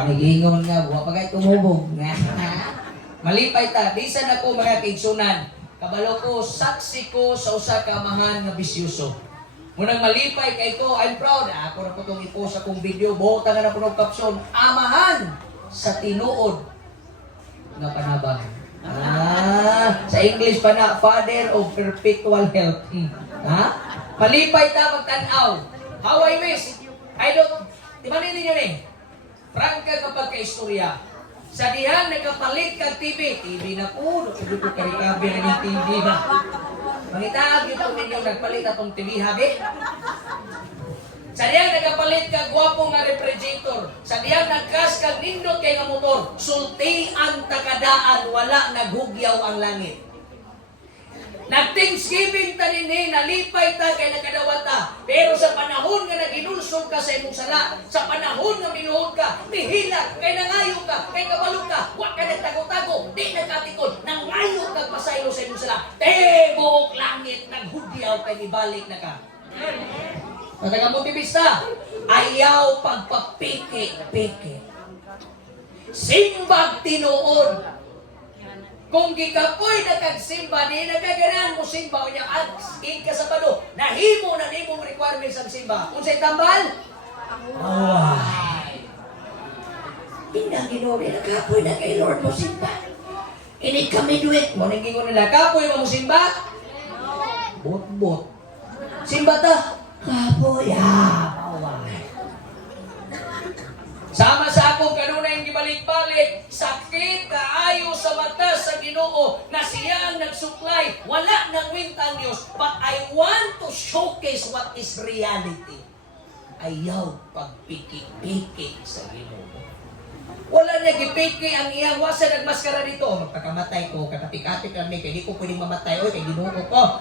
Panigingon nga, buwa pa kayo tumubog. Malipay ta, bisan ako mga kaigsunan. Kabalo ko, saksi ko sa usa ka amahan nga bisyuso. Munang malipay kay ko, I'm proud. Ako na po itong i-post akong video. Buhota nga na po ng caption, amahan sa tinuod nga panabang. Sa English pa na, Father of Perpetual Health. Ha? Malipay ta magtanaw. How I wish. I don't, di ba ninyo eh? Prangka kapag ka-istorya. Sa dihan, nagkapalit kang TV. TV na po. Sabi ko karikabi na yung TV na. Mangitaag yung po ninyo nagpalit atong TV, habi? Sa diyan nagkapalit ka gwapong nga refrigerator. Sa diyan nagkas kag nindot kay nga motor. Sulti ang takadaan, wala naghugyaw ang langit. Nag-Thanksgiving ta nini, nalipay ta kay nagkadawata. Pero sa panahon nga naginulsol ka sa imong sala, sa panahon nga minuhod ka, mihila, kay nangayo ka, kay kabalo ka, wa ka nagtago-tago, di nagkatikod, nangayo ka pasaylo sa imong sala. Tebok langit, naghugyaw kay ibalik na ka. Sa taga-motivista, ayaw pagpapiki-piki. Simbag tinuod. Kung gikapoy na kagsimba, di nagkaganan mo simba, o niya ig ka sa pado, nahimo na di mong requirements ang simba. Kung sa'y tambal, tingnan ginuri na kapoy na kay Lord mo simba. Ini kami duit mo, nanggingon nila, kapoy mo simba? Bot-bot. Simba ta? Kapoy, sama sa akong kanunay gibalik-balik, sakit kaayo sa mata sa Ginoo na siya ang nagsuklay. Wala nang wintang Diyos, but I want to showcase what is reality. Ayaw pagpiki-piki sa Ginoo. Wala na gipiki ang iyang wasa nagmaskara dito. Magpakamatay ko, katapik-apik kami, kaya di ko pwedeng mamatay. Oy, kay Ginoo ko.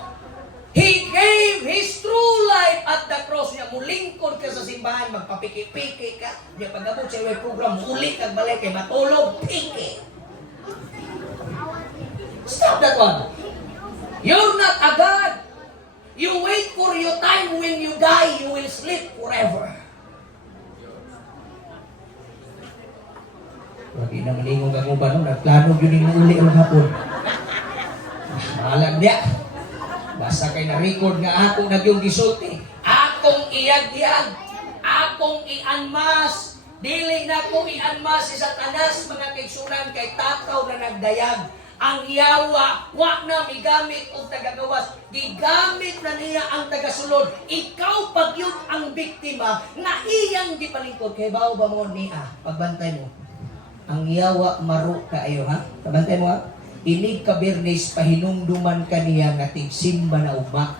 He gave His true life at the cross niya. Mulingkod ka sa simbahan, magpapiki-piki ka. Diya pagabot sa iway program, ulit kag balik kay matulog, piki. Stop that one. You're not a God. You wait for your time. When you die, you will sleep forever. Lagi na malingong kang uban, nagplano yun yung uli ang hapon. Mahalang diya. Basta kay na-record nga ako nagyong gisulti. Akong iyag-iyag. Akong ianmas. Dili na akong ianmas sa tanas mga kaigsunan kay tataw na nagdayag. Ang yawa, wa na migamit o tagagawas. Gigamit na niya ang tagasulod. Ikaw pagyud ang biktima na iyang gipalingkod. Kay bao ba mo niya? Pagbantay mo. Ang yawa maro kaayo ha? Pagbantay mo ha? Inig ka Bernes, pahinumduman ka niya nga tigsimba na ugma.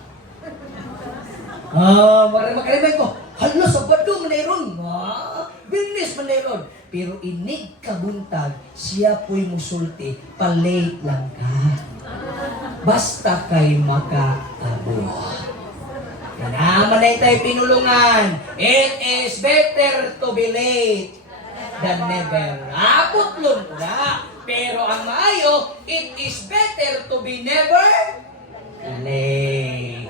Makarimay ko, hala sa bado manayron. Bernes manayron. Pero inig ka buntag, siya po'y musulti, palate lang ka. Basta kay makaabo. Naman na tayo pinulungan. It is better to be late than never. Aputlon na. Pero ang maayo, it is better to be never late.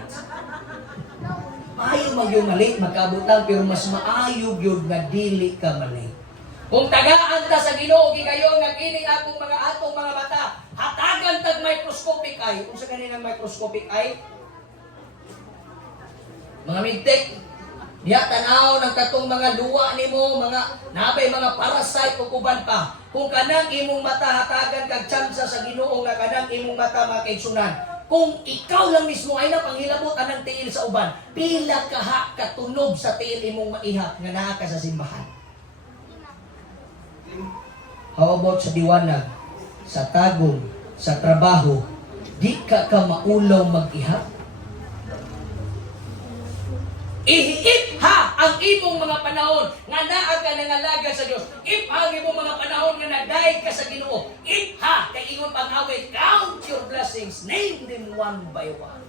Maayo magyong malate, magkaabot lang, pero mas maayo yun na dili ka malate. Kung tagaan ta sa Ginoo gigayon nga kining atong mga mata, hatagan tag microscopic eye. Kung sa kaninang microscopic eye, mga midtek, diya tanaw ng katong mga luwa nimo, mga nabay mga parasite ug uban pa. Kung kanang imong mata hatagan kag tsansa sa Ginoo nga kanang imong mata makaigsunan. Kung ikaw lang mismo ay napanghilabot anang tiil sa uban, pila kaha katunog sa tiil imong maihap nga naa ka sa simbahan. How about sa diwanag, sa tagong, sa trabaho, di ka maulaw mag-ihap? Ihip-ha ang imong mga panahon nga naa ka nangalaga sa Dios. Ipha ang imong mga panahon nga nagdaig ka sa Ginoo. Ipha kay ingon pang-awit, count your blessings, name them one by one.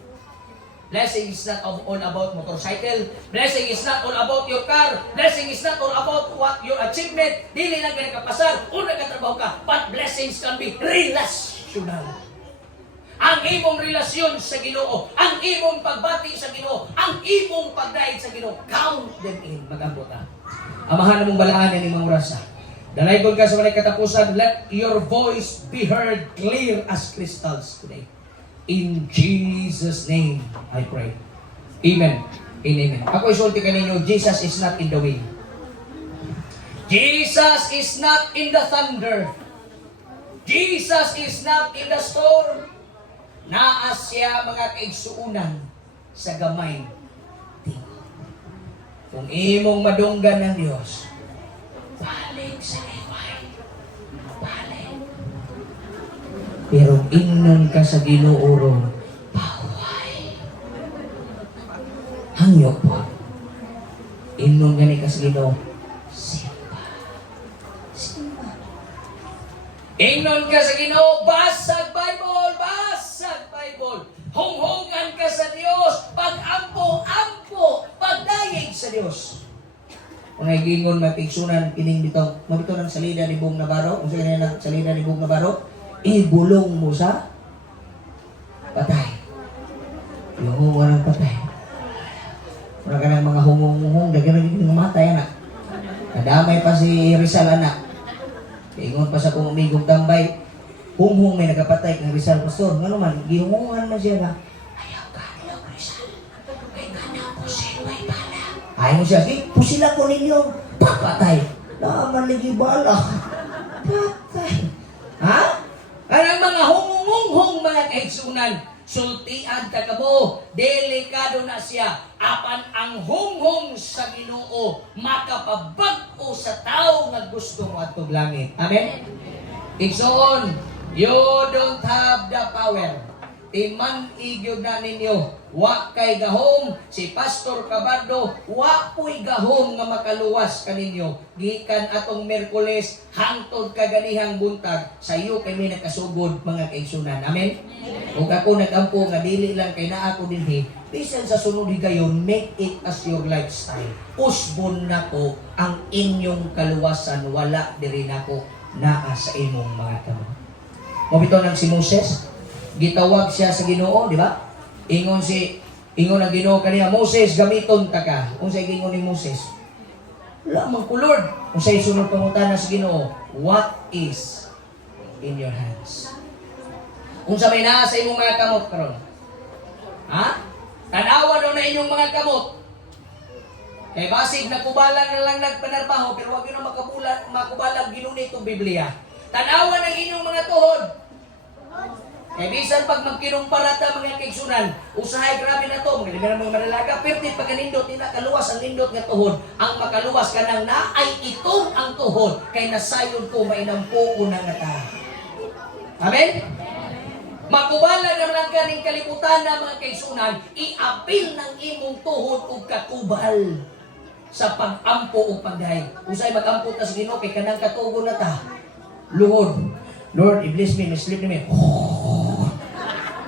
Blessing is not all about motorcycle. Blessing is not all about your car. Blessing is not all about what your achievement. Dili lang ka nakapasar o nagkatrabaho ka. But blessings can be relational. Ang imong relasyon sa Ginoo, ang imong pagbati sa Ginoo, ang imong pagdaig sa Ginoo, count them in. Mag-ambot ha. Amahan na mong balaan yan imong orasa. Dalaygon ka sa mga katapusan, let your voice be heard clear as crystals today. In Jesus' name, I pray. Amen. And amen. Ako isulti ka ninyo, Jesus is not in the wind. Jesus is not in the thunder. Jesus is not in the storm. Naa siya mga kaigsuunan sa gamay. Kung imong madunggan ng Diyos, balik sa liway. Balik. Pero ingnon ka sa Ginoo, paway. Hangyo po. Ingnon gani ka sa Ginoo, simba. Simba. Ingnon ka sa Ginoo, basag Bible, basag Bible. Hunghungan ka sa Diyos, pag-ampo, pagdayeg sa Diyos. Kung naigingon, mapigsunan, kining bitaw, mabito ng salida ni Bong Navarro, kung sa'yo na salida ni Bong Navarro, ibulong mo sa patay. Yung hunga ng patay. Wala ka ng mga hungong-hungong, dagan na yung matay, anak. Nadamay pa si Rizal, anak. Ingon pa sa kung umigong tambay, hung may nagapatay ng Rizal Pastor. Nga naman, gihungungan man siya na, ayaw ka, Rizal. Kaya ka na po siya, may bala. Ayaw mo siya, pusila ko ninyo, papatay. Naman lagi bala. Patay. Ha? Anong mga hung mga kaigsunan, sultian ka kamo, delikado na siya. Apan ang hung sa Ginoo, makapabag-o sa tao nga gusto mo at langit. Amen? Igsoon, you don't have the power. Timan-igyod na ninyo. Wa kay gahom, si Pastor Cabardo, wa po'y gahom nga makaluwas kaninyo. Gikan atong Merkules, hangtod kaganihang buntag, sa iyo kay may nakasugod mga kaigsunan. Amen? Kung ako nagampo nga dili lang kay naa ako dinhi, bisan sa sunod higayon, make it as your lifestyle. Usbon na ko ang inyong kaluwasan, wala diri nako naa sa imong mga kamot. Mabito ng si Moses, gitawag siya sa Ginoo, di ba? Ingon ang Ginoo kaniya, Moses, gamiton ta ka. Unsay gingon ni Moses? Lamang ko, Lord. Unsay sunod pangutana sa Ginoo? What is in your hands? Unsa may naa sa imong mga kamot karon? Ha? Tanawan na inyong mga kamot. Kay basig nakubalan na lang nagpanarbaho pero wag yun na makubalang ginuni itong Biblia. Tanawan ang inyong mga tuhod. Kaya bisan pag magkinumpara ta mga kaigsunan, usahay grabe na to, mga malalaga, pero di pagkanindot, di nakaluwas ang nindot nga tuhod. Ang makaluwas ka nang na ay itong ang tuhod, kay nasayon ko mainampo ko na nga ta. Amen? Makubala na lang ka ning kalibutan na mga kaigsunan, iapil ng imong tuhod o kakubal sa pag-ampo o pagdahay. Usay mag-ampo ta sa Ginoo, kay kanang katugo na ta. Lord, i-bless me, sleep me.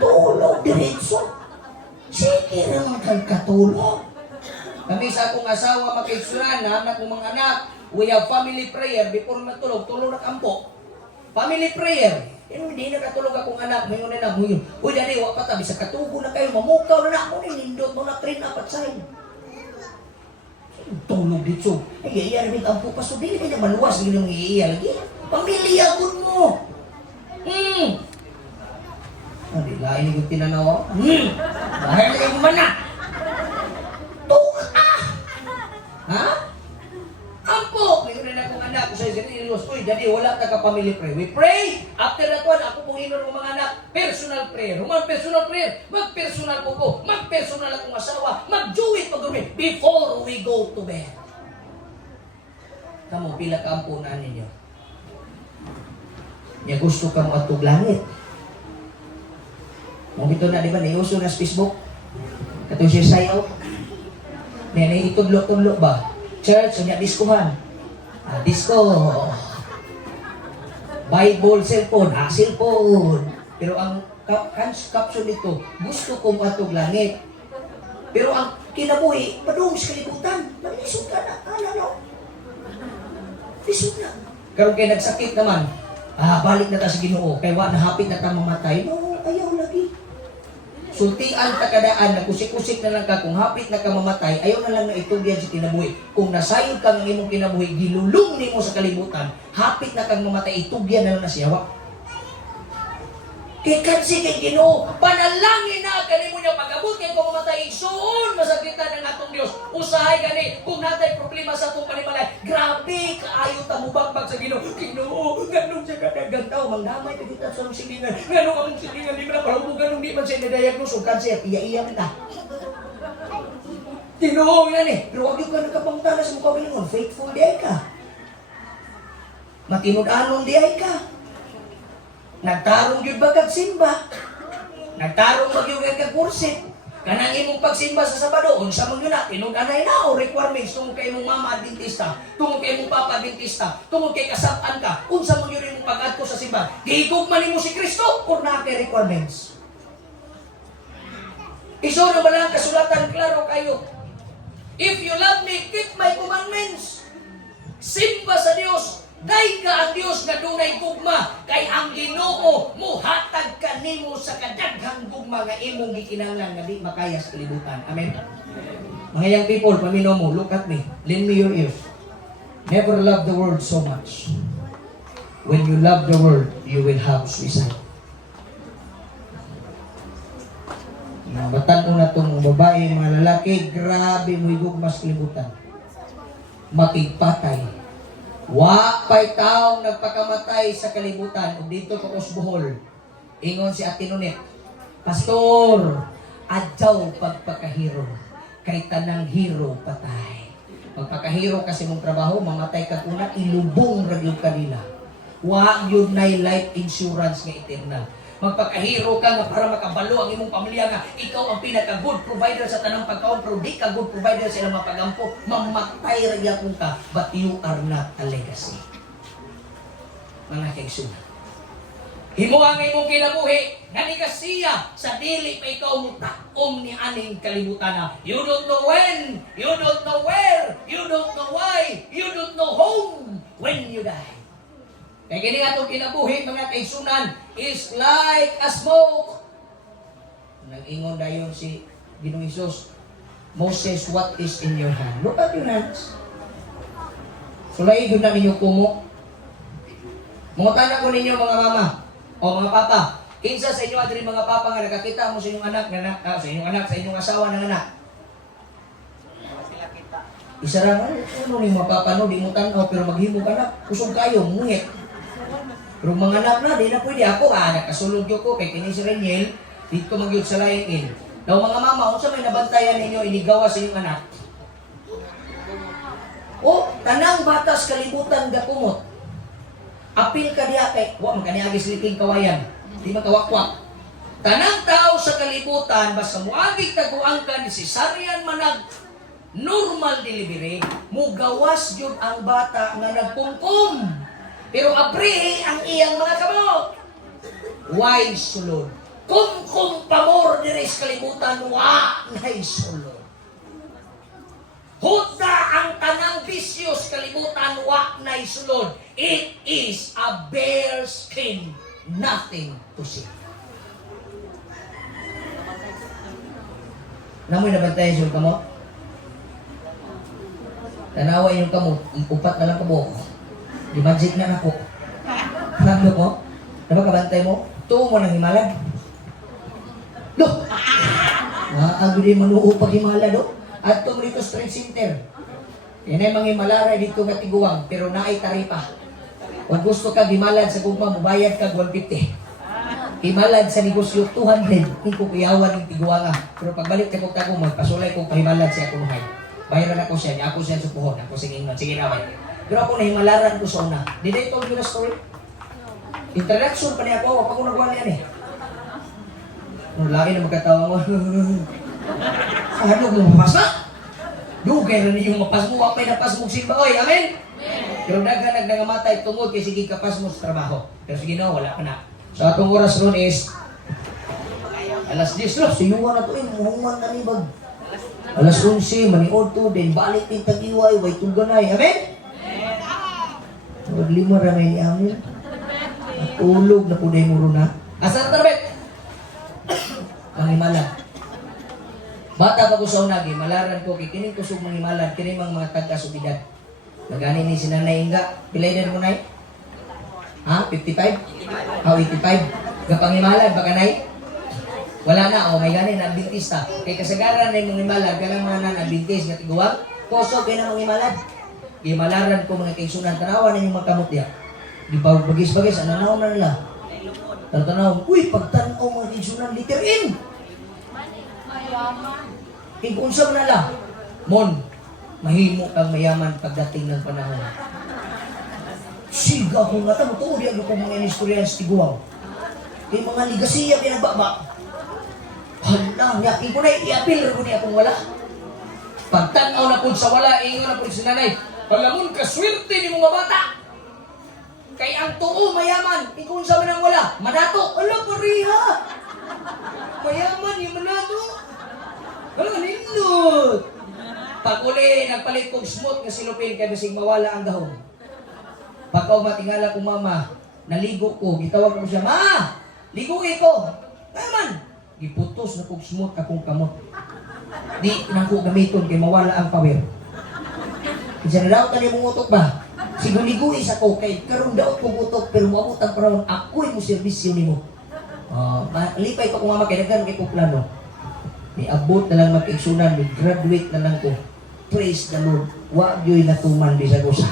Tulog diretso. Sige naman kang katulog. Kami sa akong asawa makaigsunan, anak kong mga anak, we have family prayer before matulog, tulog na kampo. Family prayer. Hindi nakatulog akong anak, mayon na lang, mayon. Uy, dali, wak patabi sa katugo na kayo, mamukaw na ako, nindot mo na 3 apat sa'yo. Tulog dito. Ay, iyarmig ang pupas, so dili ka na maluwas, hindi nang iiya lagi. Pamilya ko mo. Hindi, lain yung tinanaw ako. Dahil na yung mana. Tuka! Ha? Ampo! Mayroon na akong anak ko sa isinilos. Uy, daddy, wala ka ka-family prayer. We pray. After that one, ako pong hinon ng mga anak. Personal prayer. Human personal prayer. Mag-personal ko. Mag-personal akong asawa. Mag-do it pag-umi. Before we go to bed. Kamu, pila ka ampunan ninyo. Niya gusto ka mo atog langit. Mong ito na, di ba, naiuso na sa Facebook? Katong siya sayaw. May itudlo-tudlo ba? Church, niya diskuhan. Disco. Bible, cellphone. Cellphone. Pero ang caption nito, gusto kong atog langit. Pero ang kinabuhi, padung sa kalibutan. Nalisod ka na. No? Lisod na. Karon kay nagsakit naman. Balik na ta sa Ginoo. Kay wa nahapit na ta mamatay. No, ayaw lagi. sultian ta kadaan, nakusik-kusik na lang ka, kung hapit na ka mamatay, ayaw na lang na itugyan si kinabuhi. Kung nasayod ka ng imong kinabuhi, gilulong nimo sa kalibutan, hapit na kang mamatay, itugyan na lang na siya. Kay kansi kay Ginoo, panalangin na kanimo niya pag-abot kay kung mamatay igsoon masakitan ng atong Dios. Usahay gani kung natay problema sa atong panimalay. Grabe kaayo ta mubagbag sa Ginoo. Ginoo, ganun siya kadagang tao mangdamay ka kita sa silingan. Ganun among silingan di man palubog ganun di man siya na-diagnose og kanser. Iya-iya man ta. Ginoo yan pero wag yung ka nagkapangutana sa mukha bilingon. Faithful di ay ka. Matinud-anon di ay ka. Nagtarong yun ba kagsimba? Nagtarong mag yung kagkursit? Kanang imong pagsimba sa Sabado, unsa mo yun na, tinunganay na o requirements tungkol kay imong mama dentista, tungkol kay imong papa dentista, tungkol kay kasapan ka, unsa mo yun imong pag-adto sa simba. Gihigugman nimo si Kristo o na kay requirements? Iso na ba lang kasulatan, klaro kayo. If you love me, keep my commandments. Simba sa Dios. Dahil ka ang Diyos na dunay gugma, kay ang Ginoo muhatag ka nimo sa kadaghang gugma nga imong gikinahanglan nga di makaya sa kalibutan. Amen. Mga young people, paminaw mo, look at me. Lend me your ears. Never love the world so much. When you love the world, you will have suicide. Batan ko na itong babae, mga lalaki, grabe mo igugma sa kalibutan. Makigpatay. Wa pa'y taong nagpakamatay sa kalibutan. O dito ko Bohol. Ingon si Ate Nunet, Pastor, adyaw pagpakahiro. Kay tanang hero patay. Pagpakahiro kasi mong trabaho, mamatay ka kuna, ilubong ragyong kanila. Wa yun na'y life insurance nga eternal. Magpakahiro ka nga para makabalo ang imong pamilya nga ikaw ang pinaka-good provider sa tanang pagkaon pero di ka good provider sa ilang mapagampo, mamatay raya kung ka, but you are not a legacy. Mga kaigsunan. Himo ang imong kinabuhi, naligasiya sa dili pa ikaw mutaom ni aning kalibutan na. You don't know when, you don't know where, you don't know why, you don't know whom when you die. Kaya gini nga itong kinabuhi, mga kaigsunan, is like a smoke. Nag-ingon dayon si Ginoong Hesus, Moses, what is in your hand? Look at your hands. Sulay, doon na ninyo kumo. Mga tanak ko ninyo, mga mama, o mga papa, kinsa sa inyo at rin mga papa nga nakakita mo sa inyong anak, sa inyong asawa ng anak. Isa lang, ano ni mga papa no, di mo tanaw, pero maghimo ka na, kusog kayo, mungit. Pero mga anak na, di na pwede ako, nakasulog ko kay kini si Reniel, dito magyud sa lain. Daw mga mama, unsa may nabantayan ninyo, inigawa sa inyong anak? O, tanang batas kalibutan gakumot. Apil ka diya kay, magkaniagi siliking kawayan, di makawakwak. Tanang tao sa kalibutan, basta muagig taguang ka ni cesarean manag normal delivery, mugawas yun ang bata nga nagpungkum. Pero abri ang iyang mga kamot. Why sulod? Kung pamor diri sa kalibutan, wa na'y sulod. Huda ang tanang bisyo sa kalibutan, wa na'y sulod. It is a bare skin, nothing to see. Namoy nabantayan siya kamot? Tanawa yung kamot, upat na lang kabok. Di magic na ako. Nando mo? Napakabantay mo? Tuo mo ng himala. Loh! Maago din manuo pag himala do. At ito mo dito street center. Yan ay mga himalaray dito nga tiguang. Pero naay taripa. Kung gusto ka himalad sa gugma, mubayad ka 150. Himalad sa negosyo 200. Kung kukuyawan ng tiguanga. Pero pagbalik ka kong tago, magpasulay kong pahimalad siya kung hay. Bayaran ako siya. Ako siya supuhon. Ako singin. Sige naway. Pero ako nahimalaran ko sa una. Did I told you the story? Introduction pa niya ako. Ako nagwala yan eh. Lagi na magkatawa mo. Ano mo mapas na? Dugay na ninyong mapas mo. Wapay na pas mo simba. Oy, amen? Pero nagdangamatay tungod kay sige kapas mo sa trabaho. Pero sige na, wala ka na. So atong oras ron is alas 10 lang. Siyuhan na to eh. Muhungan na ribag. Alas 11, maniod to. Then balik yung tag-iway. Way tuganay. Amen? Maglima ramay ni Amir. Tulog na po na yung muro na. Asan tarbet? Ang mangimalan. Bata pa ko sa una, malaran ko, kikining kusog mangimalan, kining mga taga-subidad. Nagani ni sinanay Inga, pilay na mo nay? Ha? 55? Oh, 85. Kapangimalan, baka nay? Wala na, may gani na adventista. Kay kasagaran na yung mangimalan, kailang mga nan-adventis, nga tiguwag, koso kayo na mangimalan. Gimalaran ko mga kaigsunan, tanawan na yung mga kamot niya. Di ba bagis-bagis, ananaw na nila. Tanaw, uy, pagtanaw mga kaigsunan, liter in. Kung na lang, Mon, mahimo kang mayaman pagdating ng panahon. Siga kung nga tamo, tuuri ang lupong mga inistorya sa tiguang. Yung mga ligasiya pinagbaba. Hala, yakin ko na, i-apil rin ko niya kung wala. Pagtanaw na po sa wala, ingon na po si nanay, palamon kaswerte ni mga bata. Kay ang tuo mayaman, kung sa manang wala, manato, ala pariha. Mayaman yung manato. Ala, nindot. Pag uli, nagpalit kong smooth nga silupin kaya basig mawala ang dahon. Pagka matingala ko mama, naligo ko, gitawag ko siya, Ma! Ligo ko! Naman! Giputos na kong smooth akong kamot. Di nang ko gamiton kay mawala ang power. Isa na daw tani mong utok ba? Siguliguis ako kay karon daw kong utok pero maabot ang panahon ako'y mo serbisyo nimo. Lipay ko kung mama kay daghan kay ko plano. Niabot na lang mag-igsunan, graduate na lang ko. Praise the Lord. Wa gyoy natuman bisag usa.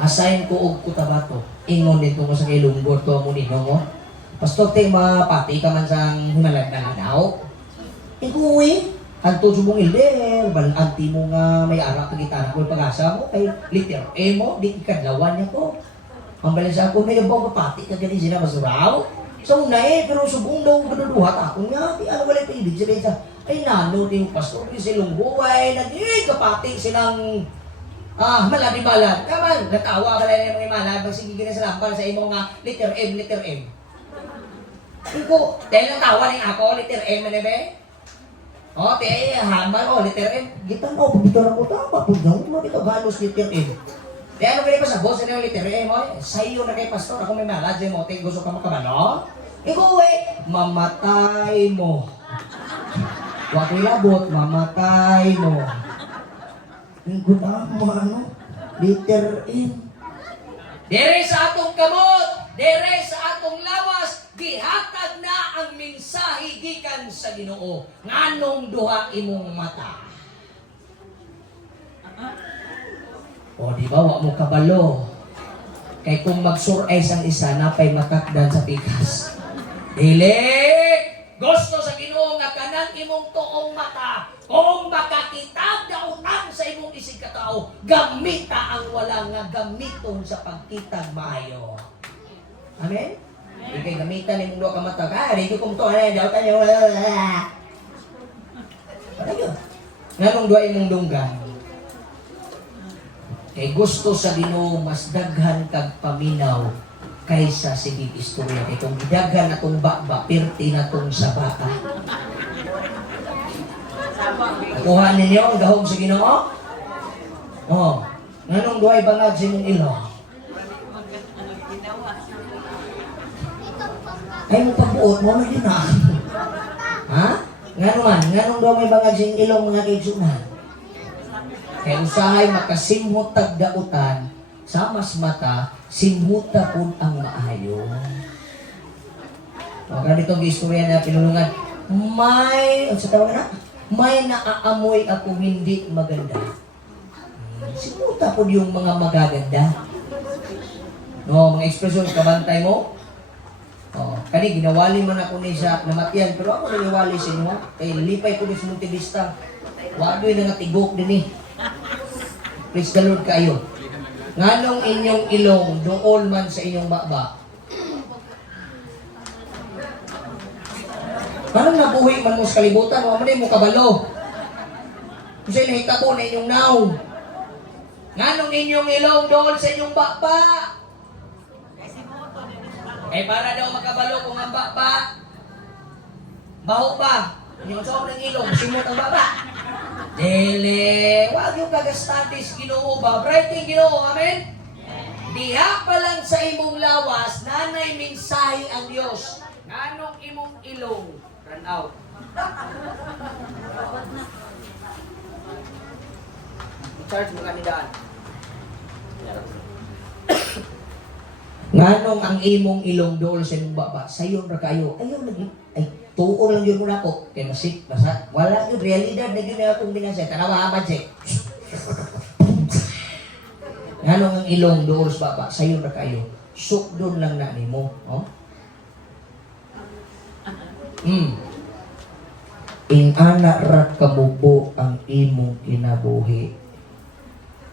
Assign ko og kutabato. Ingon dito mo sa Ilonggo to mo ni mo. Pastor tay mapati ka man sang himalag na daw. Iguwi, anto subong ilder, anti mo nga may arak na gitara ko pag-asa mo kay liter mo di ikadlawan niya ko. Ang balansa ako may ibaw mapati ka gani sila masuraw. So na pero subong daw gaduduhat ako nga, ano wala pa ibig sabihin sa, ay nano din pastor ni silong buhay, kapati silang malabi-balag. Kaman, natawa ka lang yung mga imalag, sige na sa lampal sa imo nga, liter M. Iko, dahil ang tawa rin ako, liter M na ba? O, hamal, liter M. Gitan mo, pagbitura ko, tama, pagdaw mo, ito halos liter M. Di ano kayo pa sa boss, ano yung liter M, sa'yo na kay pastor, ako may malad, mo, gusto ka makabalo? Ikaw mamatay mo. Huwag ko ilabot, mamatay mo. Ang guna mo, liter M. Dere sa atong kamot, dere sa atong lawas, gihatag na ang mensahe gikan sa Ginoo. Nganong duha imong mata? O di ba, wa mo kabalo. Kay kung mag-surais ang isa, napay matakdan sa pikas. Dili! Gusto sa Ginoo nga kanan imong tuong mata. Kung makakitab na utang sa imong isig katao, gamita ang wala nga gamiton sa pagkitag maayo. Amen? Ikay gamitan ni mong ka mata. Rito kong to, daw tayo. Ano yun? Nganong doa imong dunggan? Kay gusto sa Ginoo mas daghan kag paminaw kaysa sige istorya. Itong gidaghan na tong bakba, pirti na tong sa baka. Kuha ninyo ang gahom sa Ginoo? Nganong duay bangag sa imong ilong? Ay mo pagbuot mo na din ha? Ha? Nganong duay may bangag sa imong ilong mga kaigsunan? Kaya usahay makasimhot tagdautan sa mas mata, simhuta po ang maayo. Maka ditong istorya na pinulungan, may naaamoy ako hindi maganda. Simhuta po yung mga magaganda. No, mga ekspresyon, kabantay mo. Kani, ginawali man ako ni sa namatian, pero ako naniwali sa inyo. Kaya lipay ko ni sa Montevista. Wadoy na natigok din eh. Praise the Lord kayo. Nganong inyong ilong, dool man sa inyong baba. Parang nabuhi man mo sa kalibutan, wala mo kabalo. Kasi nakita ko na inyong now. Nganong inyong ilong, dool sa inyong baba. Para daw makabalo kung ang baba. Baho pa. Inyong saan ng ilong, simot ang baba. Dele, wag yung kagastadis Ginoo ba? Brighting Ginoo, amen? Diha pa lang sa imong lawas, nanay mensahe ang Diyos. Nganong imong ilong run out. I-charge mo kanidaan. Nganong ang imong ilong dool sa imong baba, sayon ra kayo. Ayaw lagi. Ay, tuon lang yun muna ko. Kaya masik, basa. Wala yun, realidad na yun na akong binasay. Tanawa hamad siya. Nganong ang ilong dool sa baba, sayon ra kayo. Sukdon lang na nimo. Oh? Ingana ra kamubo ang imong kinabuhi.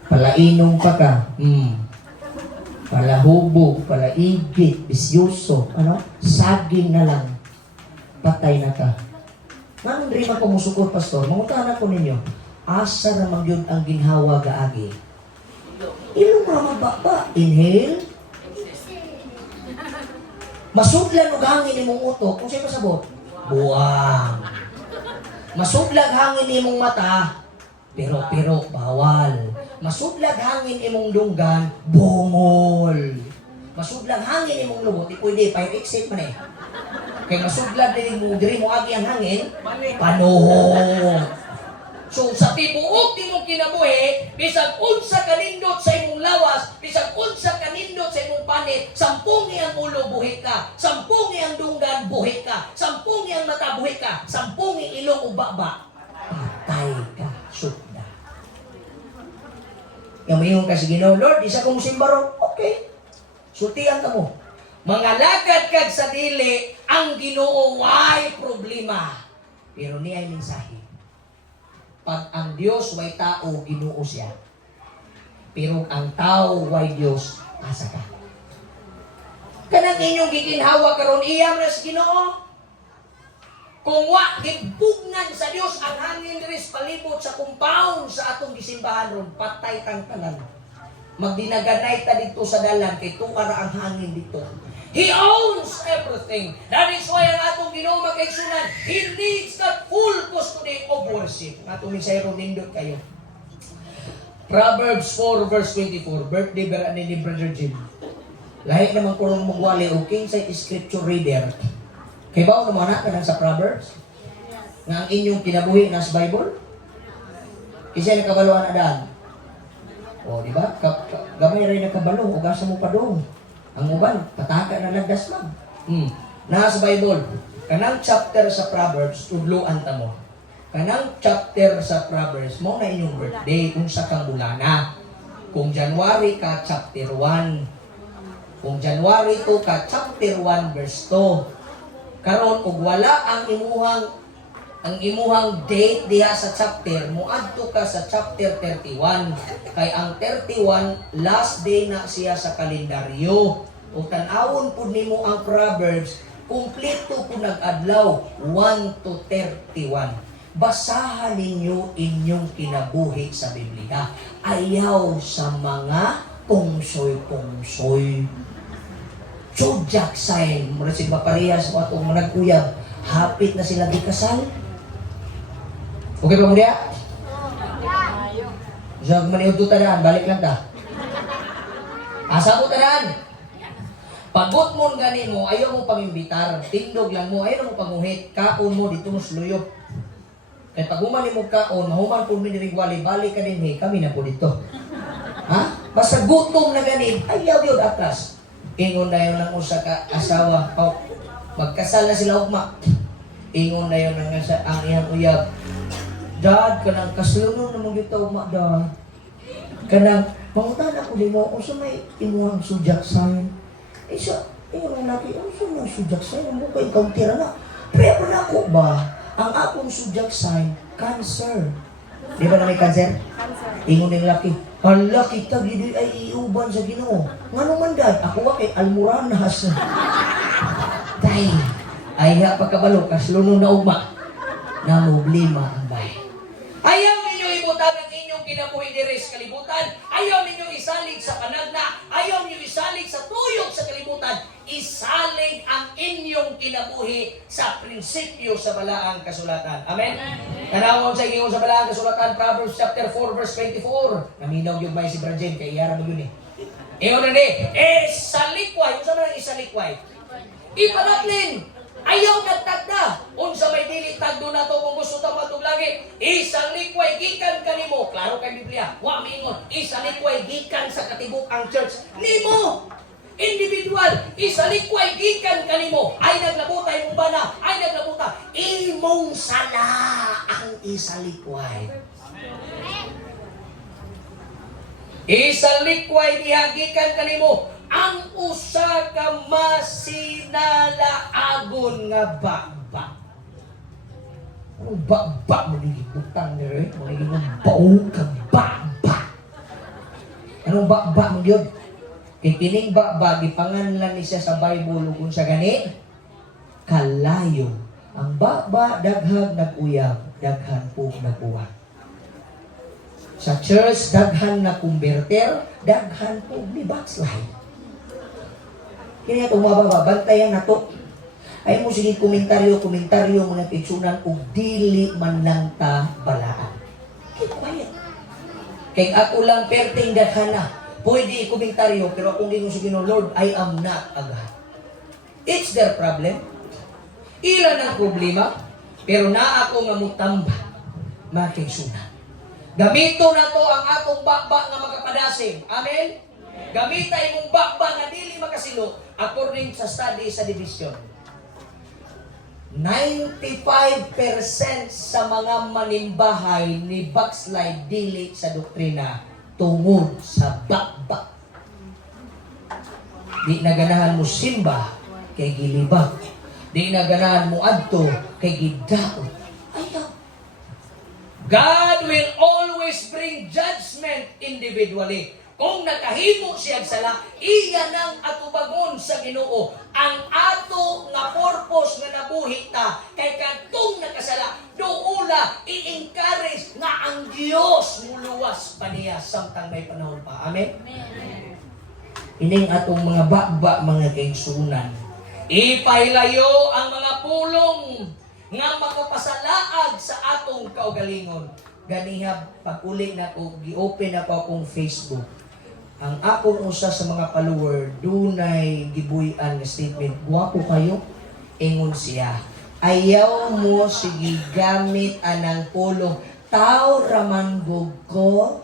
Palainong pa ka. Palahubog, palaigit, bisyoso, saging na lang. Patay na ka. Nganong rin ako musukot, pastor? Mangutahan ako ninyo. Asa na magyud ang ginhawa gaagi. Ilong ra mababa. Inhale. Masudlan og hangin imong utok. Kung sa'yo masabot? Buwang. Masudlag hangin imong mata. Pero bawal. Masudlag hangin imong dunggan. Bungol. Masudlag hangin imong lubot. Di pwede. Fire exit man eh. Kaya masudlag diri mo agi ang hangin. Panuhot. So sa tibuok di mo kinabuhi, bisag unsa kanindot sa imong lawas, bisag unsa kanindot sa imong panit, 10 ang ulo buhi ka, 10 ang dunggan buhi ka, 10 ang mata buhi ka, 10 ang ilong ubaba, patay ka, sudda. Yung mayroon ka sa Ginoo, Lord, isa kong simbaron, okay. Sultihan ka mo. Mangalagad kag sa dili, ang Ginoo way problema. Pero niya ay mensahe. Pag ang Diyos way tao, Ginoo siya. Pero ang tao way Diyos, asa ka. Kanang inyong giginhawa karon iyam na sa Ginoo. Kung wa gibugnan sa Dios ang hangin diri sa palibot sa compound sa atong gisimbahan ron, patay kang tanan. Magdinaganay ta dito sa dalan kay tukara ang hangin dito. He owns everything. That is why ang atong Ginoo makaigsunan, He needs that full custody of worship. Ang atong misayro nindot kayo. Proverbs 4 verse 24. Birthday ba ni Brother Jim? Lahi naman ko nung magwali o king sa scripture reader. Kaya ba naman ka sa Proverbs? Nga ang inyong kinabuhi na sa Bible? Kasi nakabaluan na daan. O, di ba? Gamay rin nakabalo. O gasa mo pa doon. Ang uban, pataka na nagdas man. Nasa Bible, kanang chapter sa Proverbs, tudloan ta mo. Kanang chapter sa Proverbs, mo na inyong birthday, kung sa kang bulana. Kung January ka, chapter 1. Kung January 2 ka, chapter 1, verse 2. Karon ug wala ang imuhang date diha sa chapter, muadto ka sa chapter 31. Kay ang 31 last day na siya sa kalendaryo. Ug tan-awon pud nimo ang Proverbs, kumpleto pud nag-adlaw 1 to 31. Basahan ninyo inyong kinabuhi sa Biblia. Ayaw sa mga pungsoy-pungsoy. Zodiac sign, mura si maparehas mo atong managkuyab, hapit na sila di kasal. Okay ba mo diya? Sa maniud to tadaan, balik lang ta. Asa mo tadaan? Pagod mo gani mo, ayaw mo pangimbitar, tindog lang mo, ayaw mo panguhit, kaon mo dito mo sluyop. Kaya pag umani mo kaon, mahuman po minirigwali, balik ka din, hey, kami na po dito. Ha? Basta gutom na gani, ayaw yun atras. Ingon na yun ng usa ka asawa, magkasal na sila ugma. Ingon na yun ang iyang uyab. Dad, kanang kasunod na mong dito, Dad. Kanang, mangutan ako din mo, kung sa may imuhang sudyak sign. Isa, yung laki, ano sa mga sudyak sign? Ang mukha, ikaw tira na. Pero na ako ba, ang akong sudyak sign, cancer. Di ba na may cancer? Cancer. Ingon ng laki, hala kita, gidi ay iuban sa Ginoo. Nga naman, Dad, ako wa kay Almoranas. Day, ay nga pagkabalo, kaslunong na ugma. Na problema ang bahay. Ayaw ninyo ibutan ang inyong kinabuhi diri sa kalibutan. Ayaw ninyo isalig sa panagna. Ayaw ninyo isalig sa tuyok sa kalibutan. Isalig ang inyong kinabuhi sa prinsipyo sa balaang kasulatan. Amen? Tanawon sa inyo sa balaang kasulatan, Proverbs chapter 4 verse 24. Naminaw yung may si Brajen, kay iyara mo yun eh. Iyon na ni, isalikway. Kung saan na isalikway? Ipadatlin. Ayaw nagtagda. Unsa may dili tagdo na to kung gusto ta matug langit. Isang likway gikan kanimo. Klaro kay Biblia. Wa miingon, isang likway gikan sa katibuk-ang church. Nimo. Individual, isa likway gikan kanimo. Ay naglabuta imong bana, ay naglabuta imong sala ang isa likway. Isa likway diha gikan kanimo. Ang usa ka masinalaagon nga bakbak. Anong bakbak mo niliputang nire? Mga baong ka bakbak. Anong bakbak mo yun? Kikining bakbak, ipanganlan ni siya sa Bible kung sa gani, kalayo. Ang bakbak, daghang nag-uyab, daghan po nag-uwag. Sa church, daghan na kumberter, daghan po ni backslide. Kaya itong mababa, bantayan na to. Ay mo sige komentaryo mo na pitsunan kung dili man lang ta balaan. Keep quiet. Kaya ako lang perting daghana. Pwede i-komentaryo, pero kung hindi mo sige no, Lord, I am not a God. It's their problem. Ilan ang problema, pero na ako nga mutamba, makiksunan. Gamito na to ang atong bakbak nga makapadasig. Amen? Gamita imong bakbak nga dili makasilo according sa study sa division. 95% sa mga manimbahay ni backslide dili sa doktrina tungod sa bakbak. Di naganahan mo simba kay gilibak. Di naganahan mo adto kay gidaot. Ayaw. God will always bring judgment individually. Kung nakahimo siya sala, iya nang atubangon sa Ginoo. Ang ato nga purpose nga nabuhi ta kay kadtong nakasala, doula i-encourage nga ang Dios muluwas pa niya samtang may panahon pa. Amen. Ining atong mga bakba, mga kaigsunan. Ipailayo ang mga pulong nga makapasalaag sa atong kaugalingon. Ganiha pag-uli na ko, gi-open na ko akong Facebook. Ang akong usa sa mga follower, dunay gibuy-an nga statement, guwapo kayo, ingon siya. Ayaw mo sige gamit anang pulong, tao ramanggog ko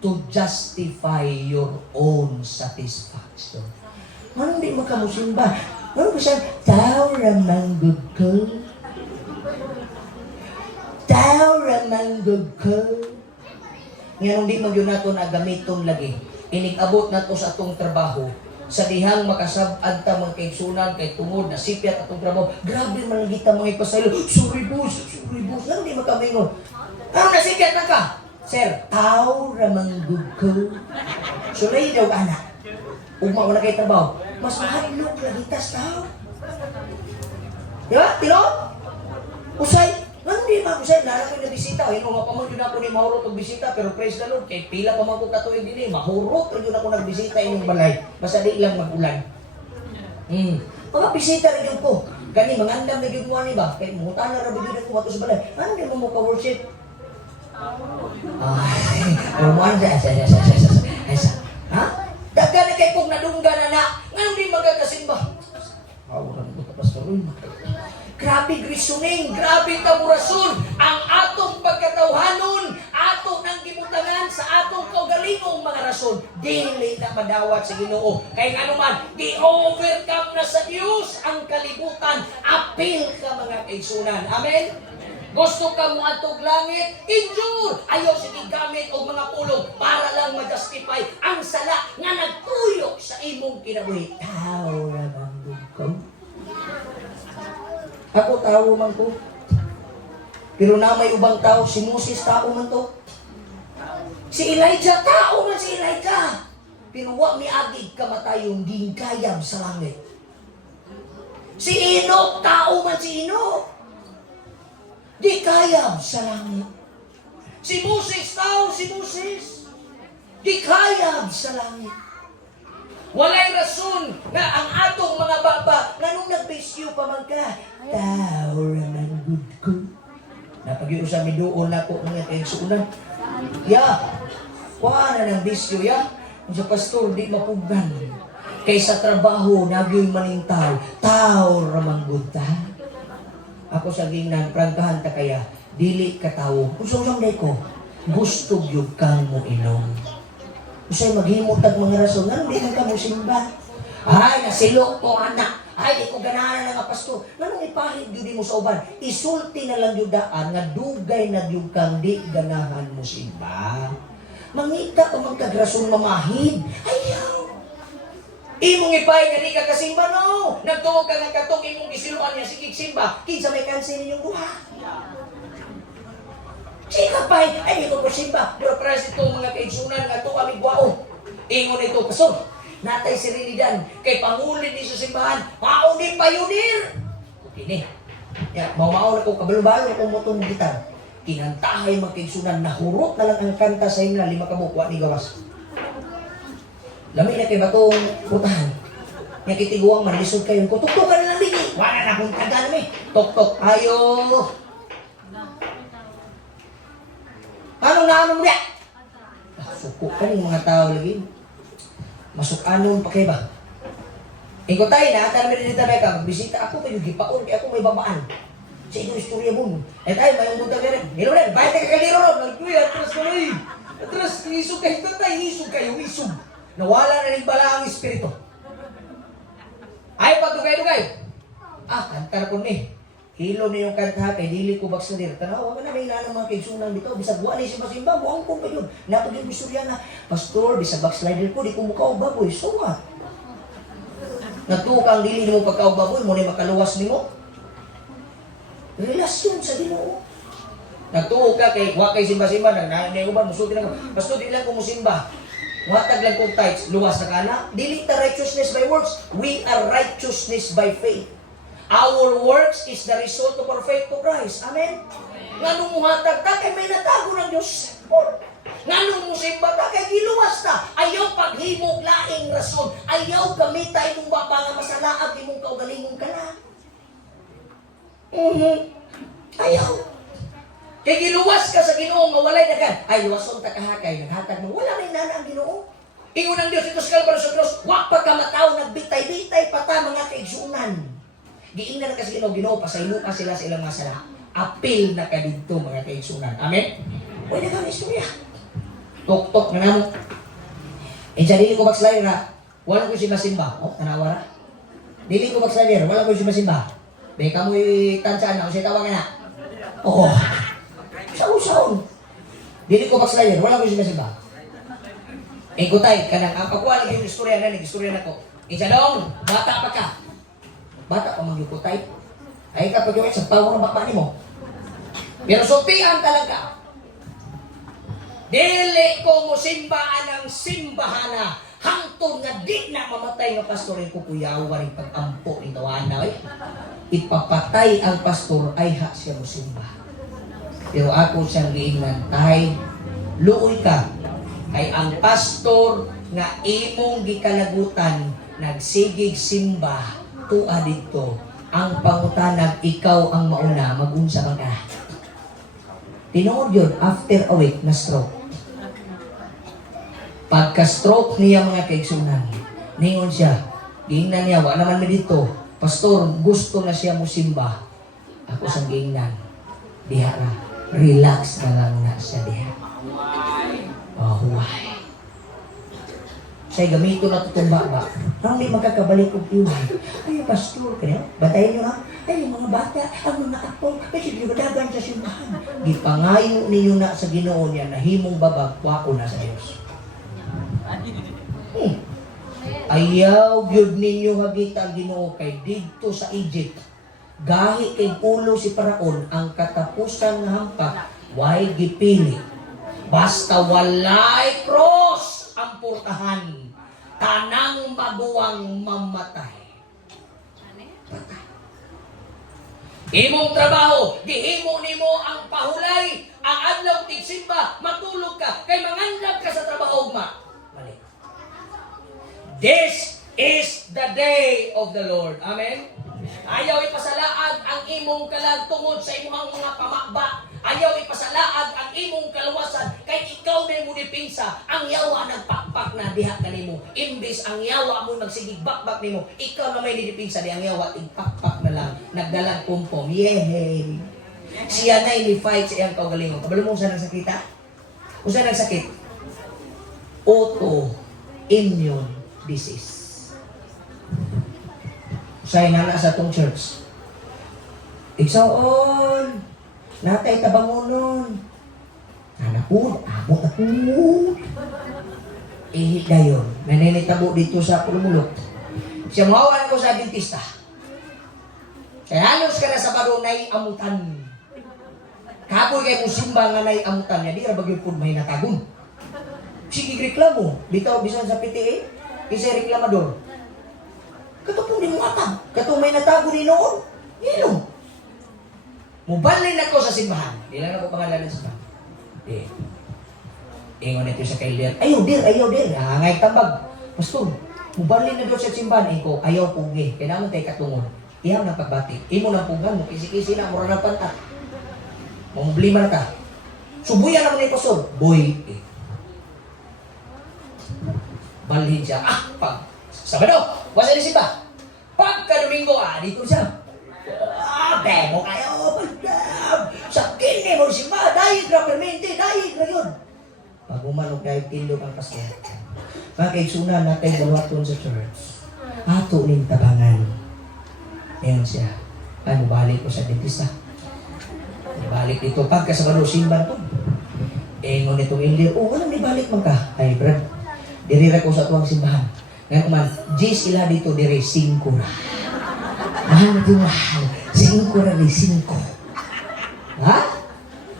to justify your own satisfaction. Ano di makamusimba? Ano ba siya? Tao ramanggog ko. Tao ramanggog ko. Ngayon di magyun nato na gamiton lagi. Inig-abot na to sa atong trabaho. Sa dihang makasab-ad ta mga kaigsunan, kay tungod, nasipyat atong trabaho. Grabe man kita mga ipasaylo. Sorry boss. Ano di makamingon? Ano nasipyat na ka? Sir, tao ramanggug ko. Sulay daw anak. Ugma ko na kay trabaho. Mas mahalok lagitas tao. Diba? Tino? Usay. Ano di ba? Usay, nalang ko na bisita. Ino nga pa mo yun ako ni mahurot og bisita. Pero praise the Lord, kay pila pa man ko katuig din eh. Mahurot rin yun ako nagbisita inyong balay. Basta di lang mag-ulan. Mga bisita rin yun ko. Gani, mangandam na yun mo ani ba? Kaya muta na rabi yun ko mato sa balay. Ano di mo mo ka-worship? Umuan sa. Ha? Daga na kay kong nadungga na. Ngayon di magkakasimba. Awaran ko tapos karoon. Grabe grisoning, grabe kamurason, ang atong pagkatawhanon, ato nang gibutangan sa atong kaugalingong mga rason. Dili na madawat sa Ginoo. Kaya nga naman, di-overcome na sa Diyos ang kalibutan. Apil ka mga kaigsunan. Amen? Gusto ka mo atog langit? Endure! Ayaw sige gamit o mga pulong para lang ma-justify ang sala nga nagtuyok sa imong kinabuhi. Tao ramang ko. Ako tao man ko. Pero na may ubang tao, si Moses tao man to. Si Elijah, tao man si Elijah. Pero wa mi agig kamatayong gingkayab sa langit. Si Enoch, tao man si Enoch. Di kayab sa langit. Si Moses, tao si Moses. Di kayab sa langit. Walay rason na ang atong mga baba nga nung nagbisyo pa man ka, tao raman good ko. Napag-iyo sa midoon na ko mga kaigsunan. Ya, kuha na ng bisyo ya. Kung sa pastor, di mapugnan. Kaysa trabaho, nagyoy maning tao ramanggod ta. Ako sa gingnan, prangkahan ta kaya, dili ka tao. Usong ko, gusto gyud kang mo inom. Usay maghimot ang mga rason, ano di ka mo simba? Ay, nasilok ko anak. Ay, di ko ganahan na nga pasto. Nanong ipahid yun mo sa uban? Isulti na lang yun daan, nga dugay na yun kang di ganahan mo simba. Mangita ka magkagrason mamahid. Ayaw. Imong ipay nga di ka kasimba, no? Nagtuog ka nga katong imong isiluan niya sikik simba. Kinsa may kansin ninyong duha. Sika pay, ay di ko ko simba. Pero pres itong mga kaigsunan nga ito kami guwao. Ingon ito, pasok. Natay sirinidad, kay pangulin ni sa simbahan, mauni payunir. Okay ni. Ya, mau-mau na ko, kabalo-balo na kong motong gitar. Kinantahay magkaigsunan, nahurot na lang ang kanta sa himna, 5 kabukwa ni gawas. Lami na kay batong putahan. Nakitiguang malisod kayo ko, tuktok ka na lang dini. Wala na akong taga namin. Tok-tok, ayo. Anong naanong niya? Suko ka ng mga tao lagi. Masuk anong pa kayo ba? Ikaw tayo na, ata namin dito ka, magbisita ako, kayo gipaon, kaya ako may babaan. Sa inyong istorya mo. Eh tayo, mayong buntag ka rin. Hilo rin, bayad ka kaliro ron. Nagkuya, atras ka rin. Atras, isog kayo, tatay, isog kayo, isog. Nawala na rin bala ang espiritu. Ay, pagdugay-dugay. Ah, kanta na po ni. Hilo na yung kanta, kay dili ko baksadir. Tanaw, wag na may ilan mga kaigsunan dito. Bisag wala si masimba, buwang kong pa yun. Napag yung istorya na, Pastor, bisag backslider ko, di ko mukha o baboy. So what? Natukang dili mo pagka o baboy, mo na makaluwas ni mo. Relasyon sa Ginoo. Nagtuo ka kay wa kay simba-simba nang uban musuti lang. Basta di lang ko musimba. Watag lang kong tithes, luwas na kana. Dili ta righteousness by works. We are righteousness by faith. Our works is the result of our faith to Christ. Amen. Nganong muhatag ta kay may natago ng Dios. Nganong musimba ta kay giluwas ta. Ayaw paghimog laing rason. Ayaw gamita imong baba nga masalaag imong kaugalingong kana. Ayaw. Kay giluwas ka sa Ginoo nga walay dagan. Ay luwason ta kahakay naghatag mo wala rin nana ang Ginoo. Ingon ang Dios ito sa Kalbaryo sa Cross, wa pa ka mataw nagbitay-bitay pa ta mga kaigsunan. Giingnan ka sa Ginoo pasaylo ka sila sa ilang masala. Apil na ka didto mga kaigsunan. Amen. Oy dagang istorya. Tok-tok na namo. E dili ko backslide ra. Wala ko si masimba. Oh, tanawa ra. Dili ko backslide, wala ko si masimba. Be kamoy tansaan na, o siya tawagan na. Oo. Saon-saon. Dili ko backslayer, wala ko siya masimba. Ikutay, kanang pagkuha lang yung istorya na, nag-istorya na ko. Isa dong, bata pa ka. Bata pa mag-ikutay. Ay ka pag-iwit sa pawang ng bakbani mo. Pero sultian talaga. Dili ko mo simbaan ang simbahana. Hangtod nga di na mamatay nga pastor ay kukuyawa rin pag-ampo ni tawana. Ipapatay ang pastor ay ha siya musimba. Pero ako siyang giingnan, tay, luoy ka. Kay ang pastor nga imong gikalagutan, nagsigig simba, tua dito. Ang pangutanag, ikaw ang mauna, magunsa ka ka. Tinood yun, after a week na stroke. Pagka-stroke niya mga kaigsunan, ningon siya, giingnan niya, wala naman na dito. Pastor, gusto na siya musimba. Ako sang giingnan, diha na, relax na lang na siya diha. Why? Siya gamito na tutumba ba? Parang may magkakabalik kong iwan. Ay, pastor, kaya, batayin niyo ha? Ay, yung mga bata, ang mga apo, ay, sige, dagan sa simbahan. Gipangayo niyo na sa Ginoo niya na himong babag, wako na sa Diyos. Ayaw gyud ninyo hagita Ginoo kay didto sa Egypt. Gahi kay ulo si Paraon ang katapusan nga hampa way gipili. Basta walay cross ang purtahan, tanang mabuwang mamatay. Patay. Imong trabaho, gihimo nimo ang pahulay, ang adlaw tigsimba, matulog ka, kay mangandam ka sa trabaho ma. Mali. This is the day of the Lord. Amen? Ayaw ipasalaag ang imong kalag tungod sa imong mga pamakba. Ayaw ipasalaag ang imong kaluwasan kay ikaw na mo dipinsa ang yawa nagpakpa. pakpak na diha kanimo. Imbis ang yawa mo magsigig bakbak nimo, ikaw na may nidipinsa di ang yawa tigpakpak na lang, nagdalang kumpom. Yay! Siya na ini-fight sa iyang kaugalingon. Kabalo mo saan nagsakita? Kung saan nagsakit? Autoimmune disease. Sa'yo na sa itong church. Igsaon, natay tabangonon. Nanapun, abot na pumot. Ihit na yun. Naninitabo dito sa pulumulok. Siya mawawan ko sa dentista. Kaya halos ka na sa baro na amutan. Kapoy kayo mong simba nga na amutan niya, di ka bagay po may natagon. Sige reklamo, bitaw bisan sa PTA, isa reklamador. Katupong di mo atag, katupong may natago ni noon, yun. Mubalin ako sa simbahan. Di lang ako pangalan sa simbahan. Ingon ito sa kay Dir. Ayaw dir. Ngay tambag. Pastor, mubalin na doon sa simbahan. Iko, ayaw pugi. Kaya naman tayo katungod. Iyaw na pagbati. Imo ng pugan mo. Kisi-kisi na, mura ng pantat. Mamublima na ka. Subuyan naman na pastor. Boy. Balhin siya. Pag Sabado, wasa ni simba. Pagka Domingo, dito siya. Demo kayo, pagdam. Sa kini mo simba, dahil na permente, dahil na yun. Pag umanok dahil tindog ang pastor. Makaigsunan natin dalawaton sa church. Ato ning tabangan. Ayan siya. Ano, balik ko sa dentista. Balik dito. Pagka Sabado, simba to. Ngunit itong hindi, walang nibalik man ka. Ay, Brad, dirira ko sa tuwang simbahan. Ngayon man, Jis ila dito dire 5 na. Mahal na din mahal. 5 na ni 5. Ha?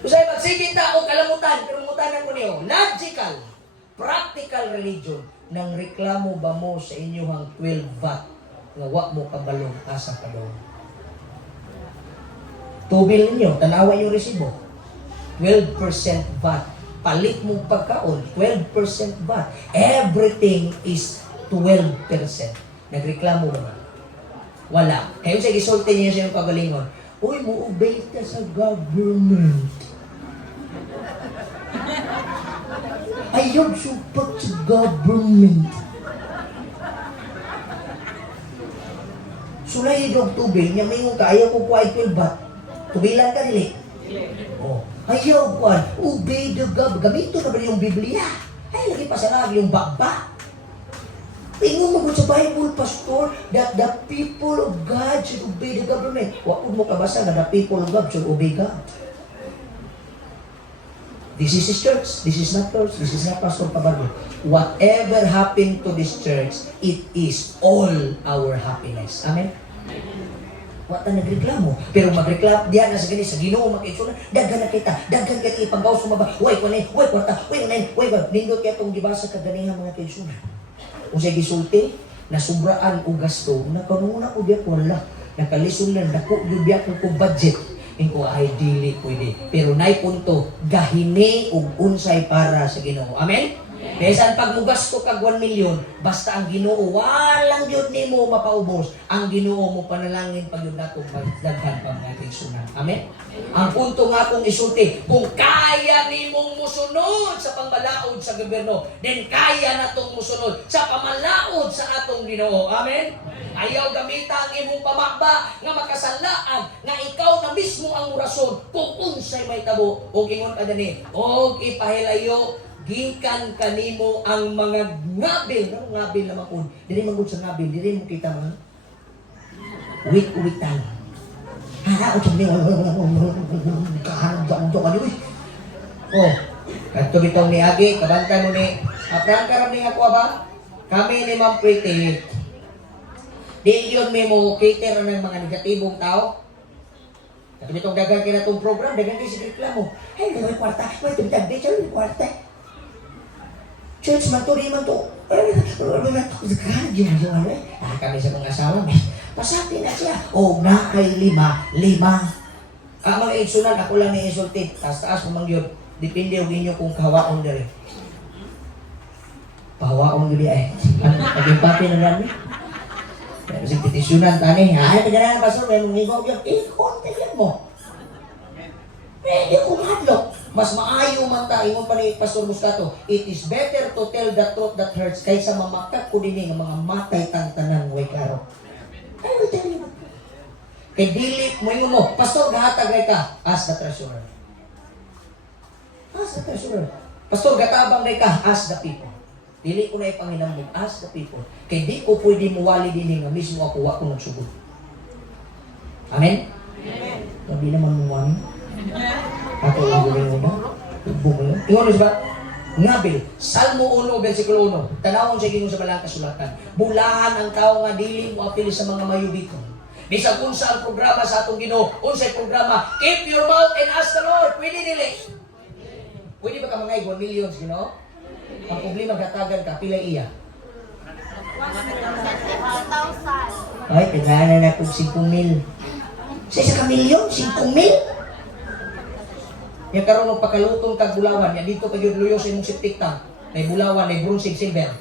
Usay magsigit na o kalamutan, pero mutanan ko niyo, logical, practical religion, nang reklamo ba mo sa inyong 12 VAT nga wa mo kabalong asa ka daw. Tubil ninyo, tanawa yung resibo. 12% VAT. Palit mo pagkaon, 12% VAT. Everything is 12%. Nagreklamo naman. Wala. Kayo sa gisulti niyo sa inyong kagalingon, uy, mo-obey ka sa government. Ayaw supat sa government. Sulay yung tubig, niya may ka, ayaw ko kuha 12 baht. Tubilan ka nili. Oh. Ayaw ko, obey the government. Gamito na ba yung Biblia? Ay, lagi pa sa lagi yung baba. Tingnan mo sa Bible, Pastor, that the people of God should obey the government. Wapod mo kabasa na the people of God should obey God. This is His church. This is not church. This is not Pastor Cabarro. Whatever happened to this church, it is all our happiness. Amen? Wata nagreklamo. Pero magreklamo, diyan na sa ganit, sa Ginoo makitsuna, daghan na kita ipanggaw sumaba, way kunay, way kwarta, way kunay, way ba, nindot kaya itong gibasa kaganihan mga kaitsuna. Kung siya gisulti, nasubraan o gasto, nakanuna ko diya ko wala, nakalison lang, dako diya ko budget, in ko ay dili pwede. Pero nay punto, gahini ug unsay para sa Ginoo. Amen? Kaya saan pag mugasto kag 1 million, basta ang Ginoo, walang yun ni mo mapaubos. Ang Ginoo mo panalangin pag yun nato magdaghan pa mga kaigsunan. Amen? Ang punto nga kong isulti, kung kaya ni mong musunod sa pambalaod sa gobyerno, then kaya na itong musunod sa pamalaod sa atong Ginoo. Amen? Ayaw gamita ang imong pamakba nga makasalaan nga ikaw na mismo ang rason kung unsay may tabo. O ingon ka dani, o ipahilayo, gikan kanimo ang mga ngabil. Ano ngabil naman po? Dili magod sa ngabil, dili mo kita mga uwit-uwitan. O sabi niyo, kahanap dyan ka niyo. Kanto bitaw ni Agi, kabanta mo ni, aprang karam ni ako ba? Kami ni Ma'am Pretty, di yun may mo cater ng mga negatibong tao. Kanto bitong dagang kina itong program, dagang kayo si reklamo. Ay, may kwarta, may tibitag, di siya may kwarta. Church man to, di man to. Kami sa mga asawa, pasati na siya. O, na kay 5. Mga igsunan, ako lang ni insulti. Taas-taas kung mangyod. Depende yung inyo kung kahawaon na rin. Pahawaon nyo di ay. Naging pati na lang eh. Kasi titisyonan tani. Ay, nagana na pastor, may mga ibaw yan. Konti yan mo. Pwede kong hadlok. Mas maayo man ta, ingon pa ni Pastor Muscato, it is better to tell the truth that hurts kaysa mamakak ko din ng mga matay tang tanan way karo. I will tell you. Kay dili mo ingon mo, Pastor gahatag ray ka, ask the treasurer. Ask the treasurer. Pastor gatabang ray ka, ask the people. Dili ko na ipanginambog, ask the people. Kay di ko pwede muwali din nga mismo ako wa ko nagsugod. Amen? Amen. Hindi naman muwani. Ako ang gawin mo ba? Bumulong. Ingon ba? Ngabil, Salmo 1, versikulo 1. Tanawon sa gingon sa balang kasulatan. Bulahan ang tao nga dili mo apil sa mga mayubiton. Bisag unsa ang programa sa atong Ginoo, unsay programa, keep your mouth and ask the Lord. Pwede dili. Pwede ba ka mga 1 million, Ginoo? Ang problema gatagan ka, pila iya? 1,000. Ay, kailangan na kung 5,000. Sa isa ka milyon, 5,000? Yung karoon ng pakalutong kag bulawan, yan dito pag yung luyo sa imong septic tank, may bulawan, may bronze, silver.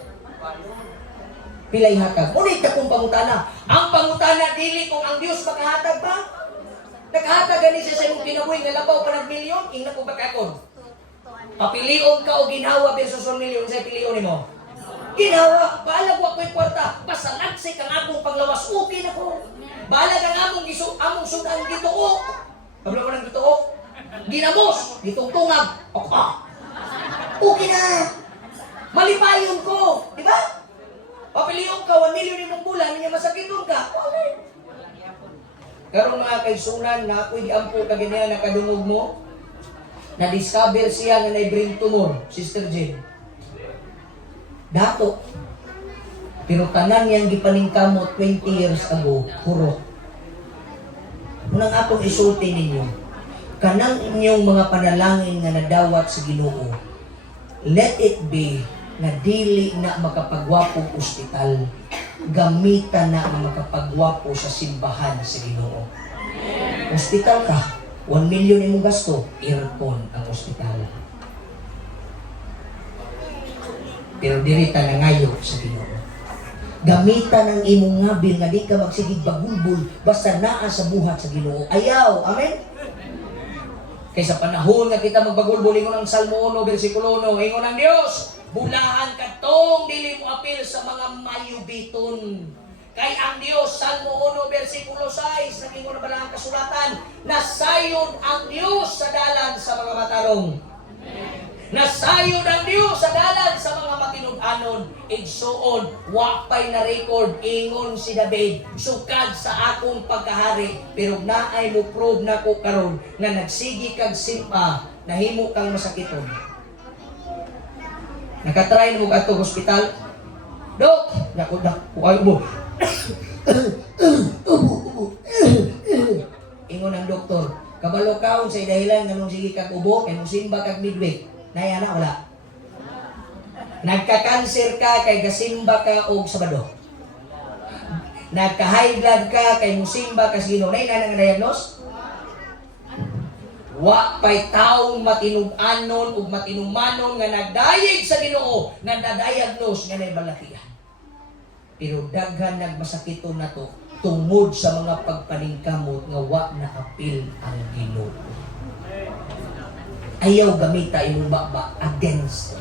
Pila ihatag. Unit ka kung pangutana. Ang pangutana, dili kung ang Diyos makahatag ba? Nakahatag gani siya sa imong kinabuhi, nga labaw pa ng milyon, ingna ko bakakon. Papilion ka o ginhawa versus 1 milyon, sa pilion mo. Ginhawa, balag wa ko'y kwarta, basta nagsay kang akong paglawas, okay na ko. Balag ang among sudan gituo. Pablo ko ng gituo. Ginamos, gitungtungag, okay na. Malipayon ko, di ba? Papiliyon ka, 1 milyon imong bulan, niya masakiton ka. Okay. Karong mga kaisunan, na ako'y diampo ka ganyan nakadungog mo, na-discover siya nga na-brain tumor, Sister Jane. Dato. Pero tanan niyang gipaningkamot 20 years ago, hurot. Unang atong isulti ninyo, kanang inyong mga panalangin nga nadawat sa Ginoo, let it be na dili na makapagwapong ospital, gamitan na ang makapagwapo sa simbahan sa Ginoo. Ospital ka, 1 milyon imong gasto, aircon ang ospital. Pero dili ta nangayo sa Ginoo. Gamitan ang imong ngabil nga di ka magsigig bagulbul basta naa sa buhat sa Ginoo. Ayaw, amen? Kaysa panahon nga kita magbagulbul, ingon ang Salmo 1, versikulo 1, ingon ang Dios, bulahan ka tong dili mo apil sa mga mayubiton. Kay ang Dios, Salmo 1, versikulo 6, nagingon na ba ang kasulatan, nasayon ang Dios sa dalan sa mga matarong. Nasayon ang Dios sa dalan sa mga matinud-anon. Igsuon, wapay na record, ingon si David, sukad sa akong pagkahari, pero naay mo prove na ko karon na nagsigi kag simpa, nahimo kang masakiton. Nakatry mo ka itong hospital? Dok! Nakuhay mo. Ingon ang doktor, kabalo kaon sa dahilan nga nung sige kag ubo, kay musimba kag midweek. Naya na, wala. Nagka-cancer ka, kay gasimba ka og Sabado. Nagka-high blood ka, kay musimba ka sino. Naya na nga diagnose? Wa pa'y taong matinud-anon ug matinumanon nga nagdayeg sa Ginoo, nga na-diagnose nga naibalakihan. Pero daghan nagmasakiton na to tungod sa mga pagpaningkamot nga wa nakapil ang Ginoo. Ayaw gamita imong baba against.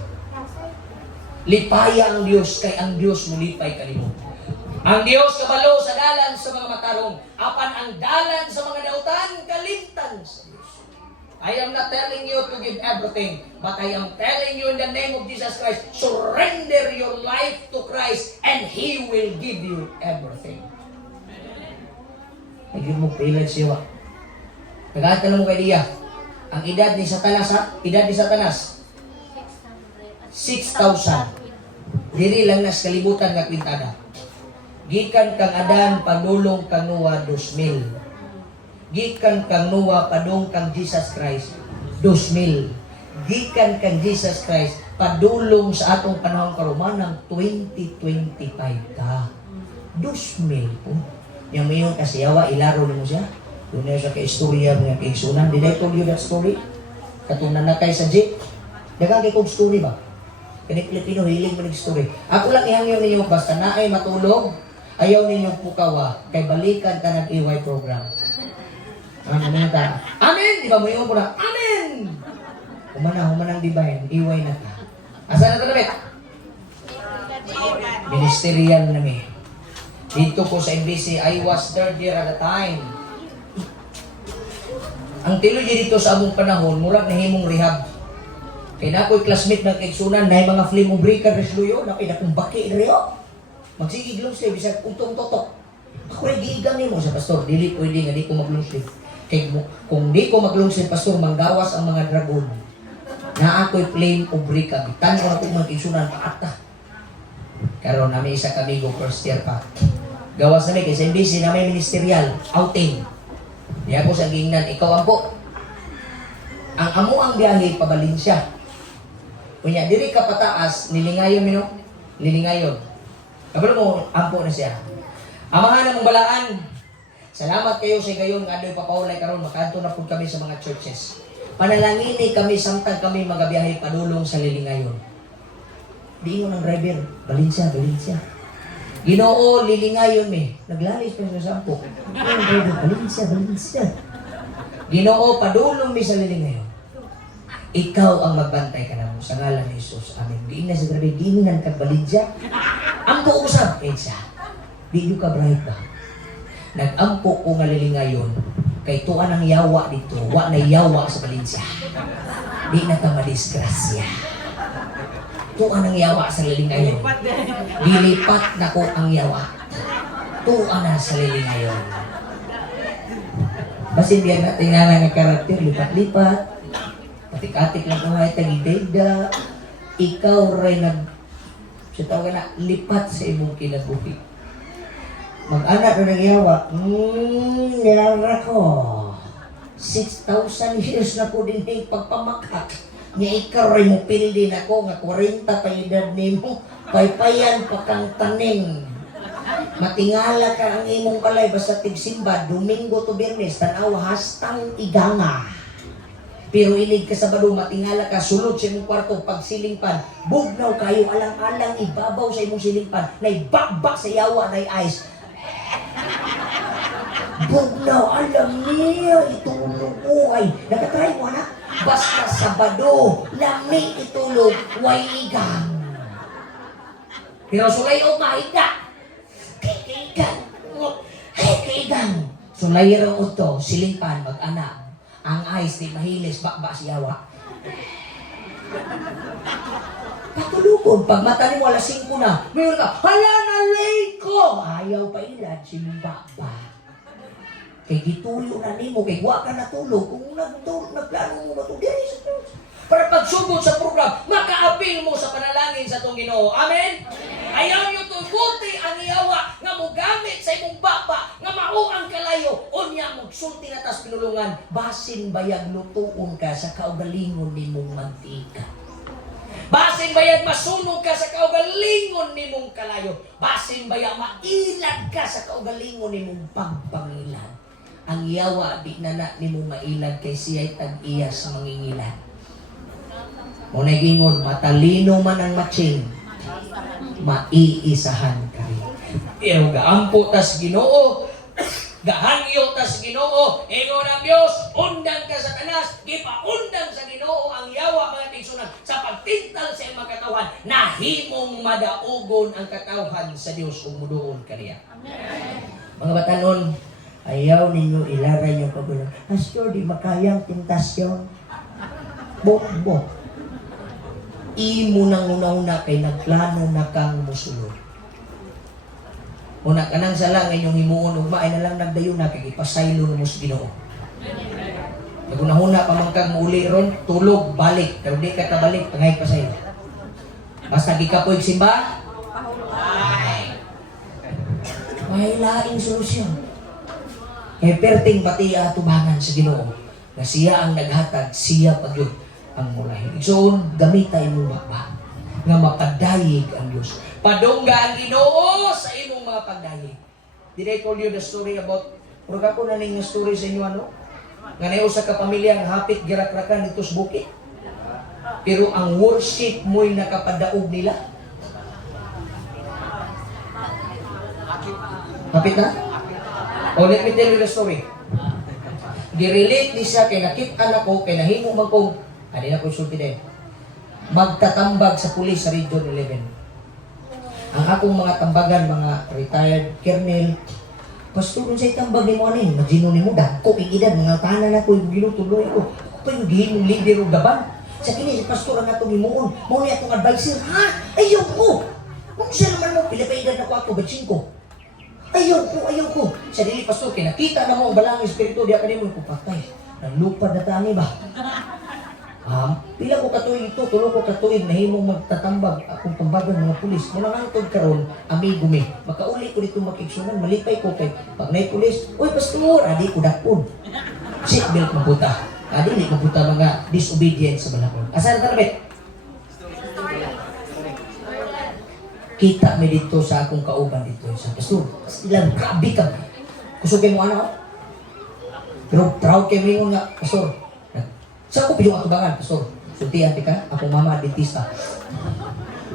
Lipaya ang Dios kay ang Dios mulipay kanimo. Ang Dios kabalo sa dalan sa mga matarong, apan ang dalan sa mga dautan kalimtan sa Dios. I am not telling you to give everything, but I am telling you in the name of Jesus Christ, surrender your life to Christ and He will give you everything. Naging mo privilege siya. Nagkakata na mo kay Dia. Ang edad ni Satanas, ha? Edad ni Satanas? 6,000. Diri lang nas kalibutan nga kwintada. Gikan kang Adan, padulong kang Noah, 2,000. Gikan kang Noah, padung kang Jesus Christ, 2,000. Gikan kang Jesus Christ, padulong sa atong panahon karumanang 2025 ka. 2,000 po. Yung mayon kasi yawa, ilaro mo siya. Doon na siya ka-istorya mga kaigsunan. Did I told you that story? Katunan na kay sa jeep. Dagang kay kong story ba? Kani Pilipino, hiling mo story. Ako lang ihangyo ninyo, basta na ay matulog, ayaw ninyong pukawa, kay balikan ka ng EY program. Amen ka. Amen! Di ba mo yung muna? Amen! humanang divine, iway na ta. Asa na ito na, Bet? Ministerial na mi. Dito po sa MBC, I was third year at a time. Ang teology dito sa among panahon, murag nahimong rehab. Kaya na ako'y classmate ng kaigsunan, na mga flame of breaker resluyo, na pinakumbaki rin. Magsigig long sleeve, bisag untong totok. Ako rin giigang mo sa pastor, dili pwede nga di ko mag-long sleeve. Kaya kung di ko mag-long sleeve, pastor, manggawas ang mga dragon. Na ako'y flame of breaker. Bitan ko na kong mga kaigsunan, paata. Karon namin isa kami go first year pa. Gawas namin kasi MBC na may ministerial outing. Di ako sa gingnan, ikaw ang po. Ang amo ang biyahe pa Valencia. Kunya diri ka pataas nilingayon mino, nilingayon. Kabalo mo ampo na siya. Amahan namong balaan. Salamat kayo sa gayon nga adoy papaulay karon makaadto na pud kami sa mga churches. Panalangini kami samtang kami magabiyahe padulong sa lilingayon. Diingon ang driver, Valencia. Ginoo, lilingayon mi. Naglalis pa sa sampo. Valencia. Ginoo, padulong mi sa lilingayon. Ikaw ang magbantay ka na mo sa ngalan ni Jesus. Amen. Diin na sa grabe, diinan kag Valencia. Ampo usab, Edsa. Di ka bright ba? Nag-ampo ko nga lilingayon. Kay tuan ang yawa dito. Wa na yawa sa Valencia. Di na ka madisgrasya. Tuan ang yawa sa lilingayon. Dilipat na ko ang yawa. Tuan na sa lilingayon. Basin biyan natin nga nga karakter, lipat-lipat. Atik-atik lang kung ay tagideda. Ikaw rin sa tawag na, lipat sa imong kinabuhi. Mag-anak na ng yawa, nilara ko. 6,000 years na ko din ay pagpamakak. Nga ikaw rin mo pildi na ko, nga 40 pa edad nimo, paypayan pa kang taning. Matingala ka ang imong balay, basta tigsimba, Domingo to Biyernes, tanaw hastang iganga. Pero ilig ka sa bado, matingala ka, sulod sa imong kwarto, pagsilingpan, bugnaw kayo, alang-alang, ibabaw sa imong silingpan, na ibakbak sa yawa na ice. Bugnaw, alam niya, itulog ko ay, nakatry mo na? Basta Sabado, lami itulog, way igang. Pero sulay o mahiga. Kaigang. Sulay raw ito, silingpan, mag-anak. Ang ayos ni mahilis, bakba siyawa. Patulukon, pag mata ni mo alas 5 na, mayroon ka, hala na late ko! Ayaw pa ilad, sinumbakba. Kay gituyo na nimo, kay wa ka natulog, kung nagplano mo matulog, diri sa Diyos. Para pagsugod sa program, makaapil mo sa panalangin sa itong Ginoo. Amen? Ayaw nyo tuguti ang iyawa nga mo gamit sa imong baba, nga mao ang kalayo, o niya magsulti na tas pinulungan, basin bayag lutuon ka sa kaugalingon nimong mantika. Basin bayag masunog ka sa kaugalingon nimong kalayo. Basin bayag mailag ka sa kaugalingon nimong pagpangilan. Ang yawa di na nimong mailag kay siya'y tag-iya sa mangingilan. Muna gingon, matalino man ang matching, maiisahan ka rin. Pero gaampo tas Ginoo, gahangyo tas Ginoo, ingon ang Diyos, undang ka sa tanas, gipaundang sa Ginoo ang yawa mga tigsunan sa pagtintal sa iyong katawan, nahimong madaugon ang katawan sa Diyos kung mudoon ka niya. Mga batanon, ayaw ninyo ilaray yung kagulang. Pastor, di makayang tentasyon. Bok. Imo nang una-una kay nagplano na kang musulod. Una ka nang sala ngayong himuon ugma ay nalang nagdayon na kay ipasaylo mo sa Ginoo. Nagunahuna pa man kang muuli ron, tulog, balik. Pero di ka tabalik, tangay pasaylo. Basta gikapoy simba, may laing solusyon. Kaya perting pati tubangan sa Ginoo na siya ang naghatag, siya pagyud ang mulahin. So, gamitay mo ba nga mapadayig ang Diyos. Padungga ang Ginoo sa imong mga pagdayig. Did I told you the story about, puro ka ko na ning story sa inyo ano? Nga na sa kapamilya ang hapit girakrakan dito sa bukid. Pero ang worship mo'y nakapadaog nila. Hapit na? Oh, let me tell you the story. Girelate ni siya kay nakita na ko, kay nahimo man kong Kanina ko sulti din. Magtatambag sa pulis sa Region 11. Ang akong mga tambagan, mga retired colonel, pastor sa itambag ni mo ani, magino ni mo, dako ikidad, mga tahanan ako, yung ginutuloy ako. Ako pa yung gihimong leader o gaban. Sa kini, si pastor ang atong himuon. Mao ni atong advisor, ha? Ayaw ko! Kung siya naman mo, pila-paidad ako ako, batsin ko. Ayaw ko. Sa dili pastor, kinakita na mo ang balang espiritu, di ako mo ko patay. Nalupad na tani ba? Pila ko katuig ito, tulo ko katuig na himong magtatambag akong tambagan mga pulis. Muna nga itong karon, amigo mi. Makauli ko dito makiksunan, malipay ko kay pag na'y pulis, uy pastor, adi ko dakpon. Seatbelt mabuta. Adi ni mabuta mga disobedient sa balakon. Asan ka na, kita mi dito sa akong kauban dito sa pastor. Ilang grabe ka. Kusugin mo ano? Pero proud kay mingon nga, pastor. Sa ako pidong atubangan, pastor. Sultihan ka, akong mama adventista.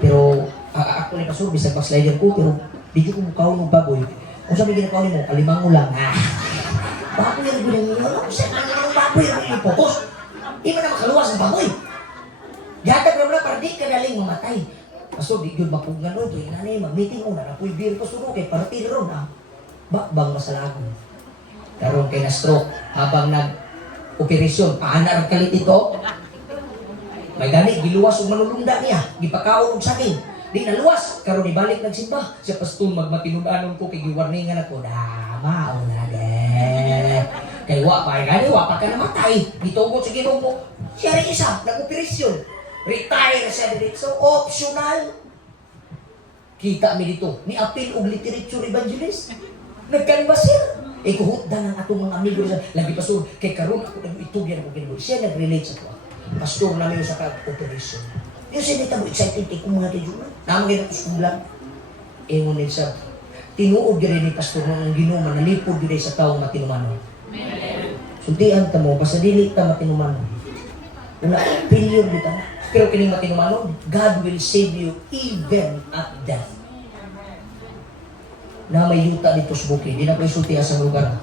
Pero ako ni pastor, bisag backslider ko, pero di ko mukhaw ng baboy. Kung sabi ginagawa mo, alimango lang. Baboy ang ginagawa mo. Kung sabi ng baboy ang ginagawa mo, focus. Di mo na makaluwas ang baboy. Gatag na para di ka naling mamatay. Pastor, di yun mapugngan o, kaya nanay, mag-meeting o, nanapoy beer ko suro, kay parati na ron, bakbang masalagon. Karoon kay na-stroke, habang nag-operasyon, paanar kalit ito, may gani, giluwas o manulunda niya, gipakaon og saking, di naluwas, karoon ibalik nagsimba, siya pastor, magmatinudanon ko, kay giwarningan ako, dama, o nage, kay wapa, gani, wapa ka namatay, gitugot sa ginong mo, siya rin isa, nag-operasyon, retire siya dito. So, optional. Kita mi dito. Ni apil og literature evangelist. Nagkanbasir. Kuhutdan ang atong mga amigo sa lagi pastor. Kay karon ako nag-itugyan ako kinabuhi. Siya nag-relate sa tuwa. Pastor namin sa operation. Yung siya nito excited kung mga tijuan. Naman ganito sa kumlang. Ingon din sa tinuod gire ni pastor ng Ginoo nalipod gire sa taong matinumanon. Sultian ta mo basta dili ta matinumanon. Una pilyon dito. Pero kining matinumanon, God will save you even at death. Na may yuta dito sa bukid, di na ko isultihan sa lugar.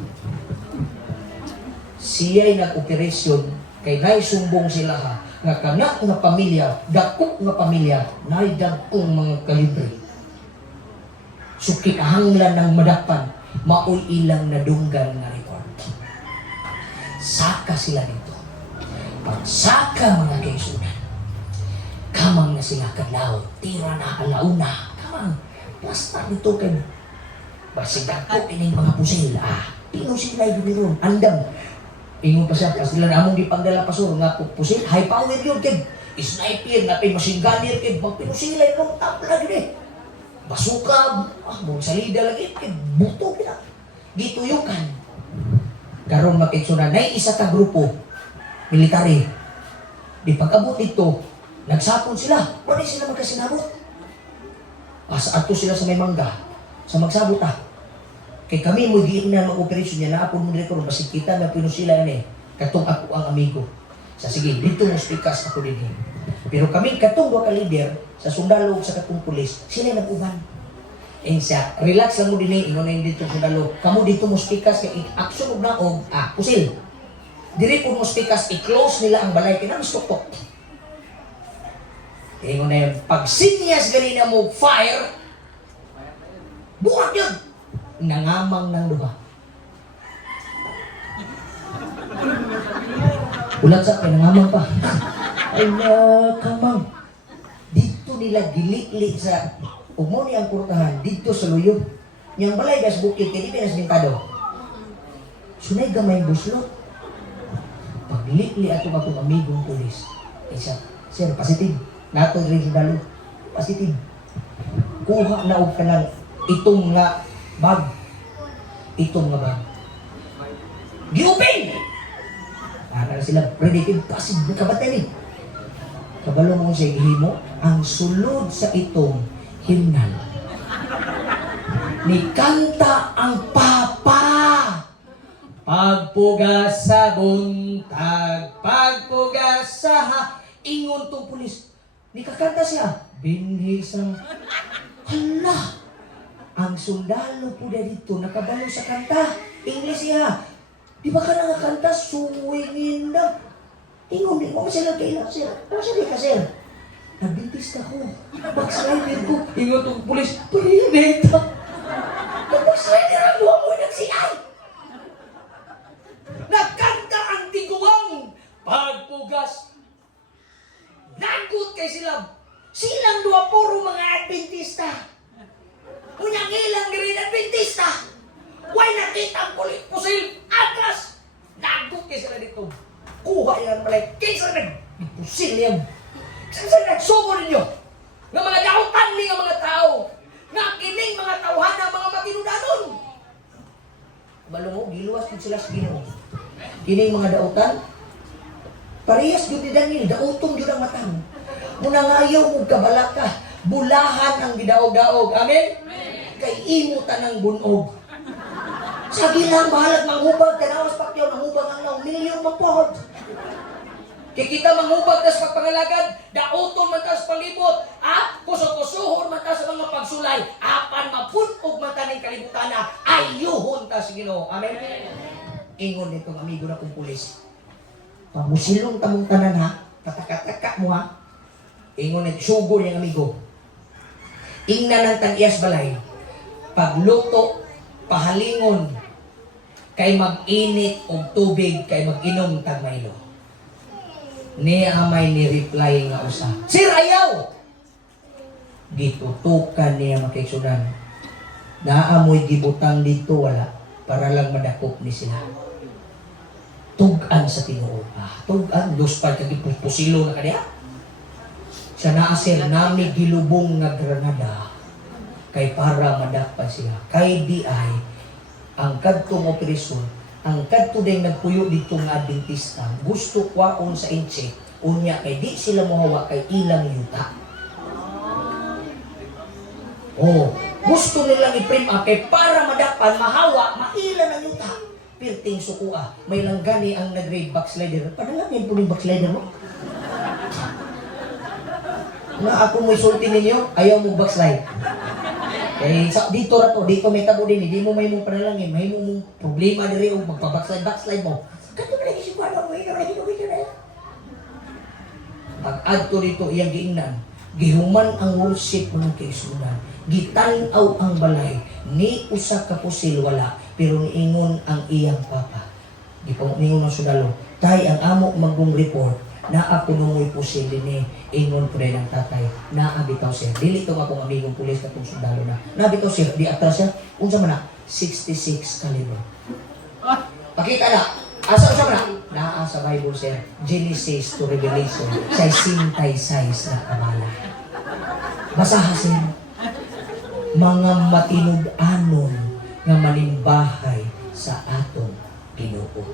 Siya'y nag-operasyon, kay naisumbong sila ha, nga kanak nga pamilya, dakok nga pamilya, na'y dagkong mga kalibre. So kinahanglan ng madapan, maoy ilang nadunggan na report. Saka sila dito. Pagsaka mga kaisunan, kamang na sila kadlaw, tira na alauna, kamang, basta nito kay basidag ko ining mga pusil, tino sila yung andam. Ingon pa siya, kasi sila namong di pagdala pasor, nga pusil, high power yun, kay sniper, nga pay machine gunner, kay magpinusila yung tapla gini. Basuka, mong salida lagi, kay buto kita. Gituyukan. Karon makiksunan, na isa ka grupo, military. Di pag-abot ito, nagsapon sila. Wala sila magkasinabot. Sa ato sila sa may mangga. Sa magsabot Kay kami mo di na mag-operasyon niya. Naapon mo nila ko. Basi kita na pinusila yan katong ako ang amigo. Sige, dito mo spikas ako din. Pero kami katong ka leader sa sundalo sa katong pulis, sila nag-uban. Siya, relax lang mo din ingon na yung dito sundalo. Kamu dito mo spikas kay aksyon na o pusil. Diri po mo spikas, i-close nila ang balay. Kinamstok-tok. Ingon na yun, pag sinyas ganina mo fire, buhat yun. Nangamang ng luha. Ulat sa akin, nangamang pa. Ay nakamang. Dito nila gilikli sa umuni ang kurtahan, dito sa luyo. Yang balay gas bukid, kaya di pinasbintado. Sunay gamay buslot. Paglikli ato akong amigong pulis. Isa, sir, positive. Nato rin sa dalo. Positive. Kuha na og kanang itong nga bag. Itong nga bag. Giupin! Para sila predictive positive kabatay ni. Kabalo mo siya gihimo, ang sulod sa itong himnal. Ni kanta ang papa. Pagpugas sa buntag, pagpugas sa ingon tong pulis. Ni kakanta siya. Binhi sa hala. Ang sundalo po na dito, nakabalo sa kanta. English siya. Di ba ka nakakanta? Suwingin na. Ingon, di mo sila kailan, sir. Ano sabi ka, sir? Adventista ko. Backslider ko. Ingon itong pulis, parineta. Backslider ang luha mo nagsiyay. Nagkanta ang tiguang pagpugas. Nagut kay sila. Silang dua puro mga Adventista. Unyang ilang rin Adventista. Why nakita ang pusil atras. Nagut kay sila dito. Kuha yan malay. Kaysa nagpusil yan. Kaysa nagsubo ninyo. Nga mga dautan ni nga mga tao. Nga kining mga tawhana, mga makinudanon. Balo mo, giluwas din sila sa Ginoo. Kining mga dautan, parehas yun ni Daniel, dautong yun ang matang. Muna nga ayaw mo kabalaka, bulahan ang gidaog-daog. Amen? Kay imutan ng bunog. Sabi lang, bahalag manghubag, kanawas pakyaw, nanghubag ang naong, milyon mapod. Kaya kita manghubag tas pagpangalagad, dauton man tas palibot, at kuso-kusuhon man tas mga pagsulay, apan mapunog man taning kalibutan na, ayuhon tas Ginoo. Amen? Ingon nitong amigo na kong pulis. Pamusilong tamong tanan ha, tataka-taka mo ha. Ingon nito, sugo niyang amigo. Ingnan ng tag-iyas balay, pagluto, pahalingon, kay mag-init og tubig, kay mag-inom tag Milo. Niya may ni-reply nga usa. Sir, ayaw! Gitutukan niya makiksunan. Naamoy gibutang dito, wala. Para lang madakop ni sila. Tugan sa Tinoo. Tugan. Luspad kagipusilo na kaniya. Sa naasir, nami gilubong nga granada. Kay para madakpan sila. Kay di ay, ang kadtong operasyon, ang kadto din nagpuyo dito nga Adventista, gusto kwaon sa inche, unya kay di sila mohawa kay ilang yuta. Oh, gusto nilang i-print up kay para madapan, mahawa, mailan ang yuta. Pirting sukua, may langgani ang nag-grade backslider. Padalangin po yung backslider mo. Na ako mo isulti ninyo, ayaw mo backslide. Eh, dito ra to, dito may tabo din, hindi mo may mong panalangin, may mong problema diri o magpa-backslide mo. Kanto ba lagi si Pano mo, ikaw lagi nung ito na yan. Pag-add to dito, iyang giingnan, gihuman ang worship mga kaisunan, gitanaw ang balay, ni usa ka pusil wala, pero niingon ang iyang papa. Gipangingon ang sundalo, tay ang amo magong report, na ako nungoy pusil ni ingon po rin ang tatay, naabitaw siya. Dili ito akong amigong pulis katong sundalo na. Naabitaw siya, di atras siya, unsa man na, 66 caliber. Pakita na, asa unsa man na? Naa sa Bible sir, Genesis to Revelation, sa sintay size na kabala. Basaha sir, mga matinud-anon nga manimbahay sa atong Ginoo.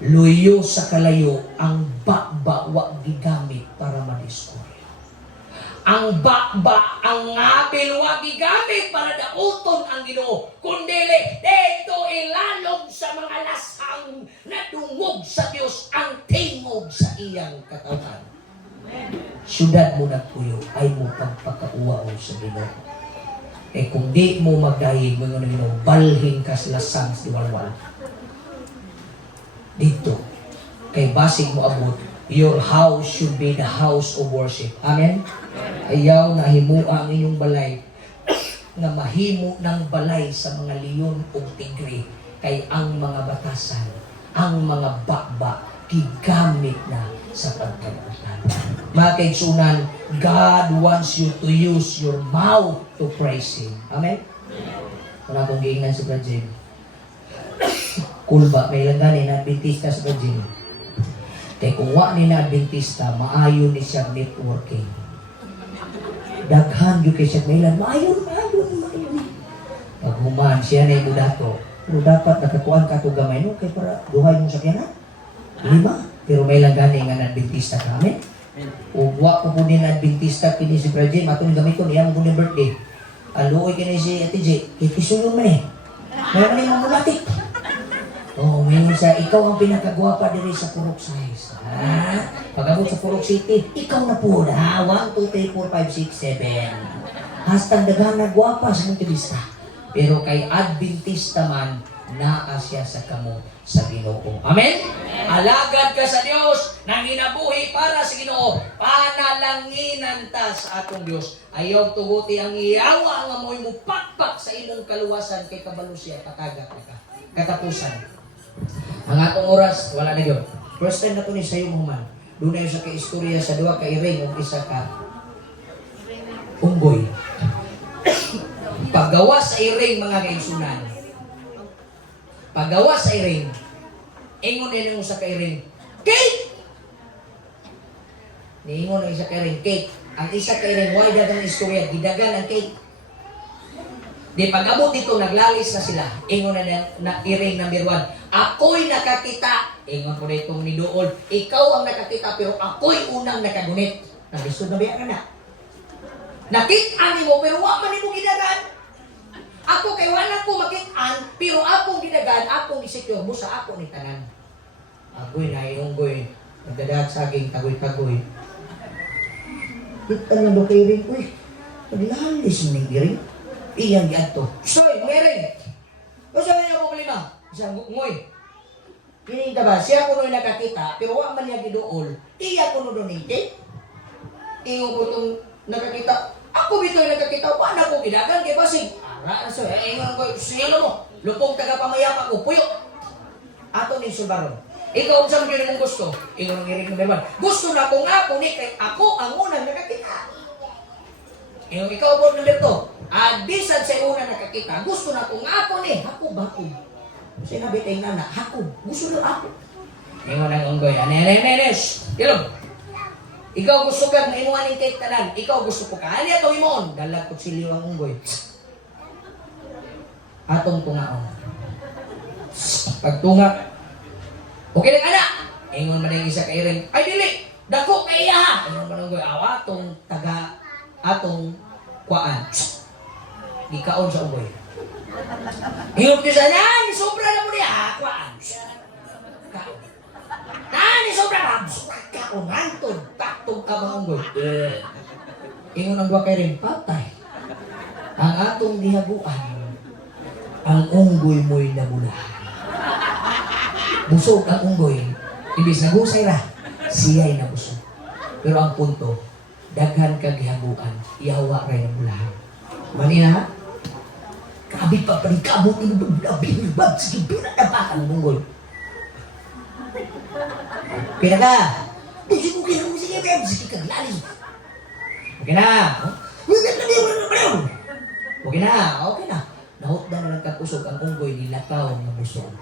Luyo sa kalayo ang bakba wa gigamit para madiskorya. Ang bakba, ang ngabil wa gigamit para dauton ang Ginoo. Kundili, dito ilalog sa mga lasang na dungog sa Dios ang tingog sa iyang katawan. Syudad mo nagpuyo ay mo pagpakauwa sa Ginoo. Eh kung di mo magdahig mo ng Ginoo, balhin kas lasang sa diwalwal. Dito, kay basig mo abot, your house should be the house of worship. Amen? Ayaw na himua ang inyong balay na mahimo ng balay sa mga leon o tigre kay ang mga batasan, ang mga bakba, gigamit na sa pagkabutan. Mga kaigsunan, God wants you to use your mouth to praise Him. Amen? Wala akong giingnan sa Brazil. Kulba, may langgani na Adventista sa Brazil. Kaya kung wa ni na Adventista, maayon ni siya networking. Daghan yung kay siya mailan, maayon. Pag human, siya na yung budato. Pero dapat nakakuan ka ito gamay, no? Kaya para duhay mong sakyanan. 5. Pero may langgani nga na Adventista ka. Amen? O wa ko po din na Adventista, kini si Brazil, matong gamit ko, niya mo po birthday. Aluoy kini si Ate J, ikisulong man eh. Mayroon na yung mamulatik. Oh, mayroon siya, ikaw ang pinakagwapa diri sa Purok Size. Pag-abot sa Purok City, ikaw na po na. 1, 2, 3, 4, 5, 6, 7. Hastang daghan na gwapa sa Montevista. Pero kay Adventista man, naa siya sa kamo sa Ginoo. Amen? Alagad ka sa Dios, nang ginabuhi para sa Ginoo. Panalanginan ta sa atong Dios. Ayaw tuguti ang iyawa nga mo'y mo pakpak sa imong kaluwasan kay kabalo siya patagak ka. Katapusan. Ang atong oras wala na gyud. First time na to ni sayo human. Doon na sa kaistorya sa duha ka iring ug isa ka unggoy. Paggawa sa iring mga kaigsunan. Paggawa sa iring, ingon din yung sa kairing, cake! Niingon ang isa kairing, cake. Ang isa kairing, why dagang istorya, gidagan ang cake. Di pag-abot dito, naglalis na sila. Ingon na iring number 1. Ako'y nakakita. Ingon ko na itong ni Dool. Ikaw ang nakakita, pero ako'y unang nakagunit. Nalisod na biya ka na. Nakit-ani mo, pero wak man mo gidagan. Ako kay wala ko makit-an, pero akong gidagan, akong isecure mo sa ako ni tanan. Agoy na iunggoy. Nagdadag saging, tagoy-tagoy. Kita nga do kay ring, uy. Naglalis mo ni ring. Iyang giadto. Soy, may ring. O sabi niya mo kalima. Isang ngoy. Kinita ba, siya ko no'y nakakita, pero wak man niya gidool. Iya ko no'y donate. Ingo ko itong nakakita. Ako bito'y nakakita, wala ko gidagan kay Basig. Ara na siya, ingon ko, siya mo. Lupong taga-pamayapa ko, puyok. Ato ni Subaron. Ikaw sa mga mong gusto. Ingon ang iring number 1. Gusto na kung ako ni, kay ako ang unang nakakita. Ingon ikaw po number 2. Bisan sa unang nakakita, gusto na kung ako ni, ako bako. Sinabi tayo na, ako, gusto na ako. Ingon ang unggoy, anenenes, ilong. Ikaw gusto kang inuwan ng cake tanan. Ikaw gusto ko ka. Ano ito imon? Dalag ko siliw ang unggoy. Atong tungaon. Pagtunga. Okay lang anak. Ingon man ang isa ka iring. Ay dili. Dako kay iya. Ingon man ang unggoy. Atong taga. Atong kuaan. Gikaon sa unggoy. Ingon ko sa niya. Sobra na mo niya. Kuaan. Kaon. Nani sobra na. Kaon. Hantod. Taktong ka mga unggoy. Ingon ang dua kay ring. Patay. Ang atong dihaguan. Ang unggoy mo'y nabulahan. Busog ang unggoy. Ibig nagusay ra, siya'y nabusog. Pero ang punto, daghan kag gihaguan, iyawa ray nabulahan. Manina, kabit pa pa rin kabot ni bab sige pinatapakan ng unggoy. Pinaka, busog ko kaya sige beb, sige kag lalis. Okay na. Okay na, okay na. Nahutdan na lang kakusog ang unggoy nilakaw ng busog.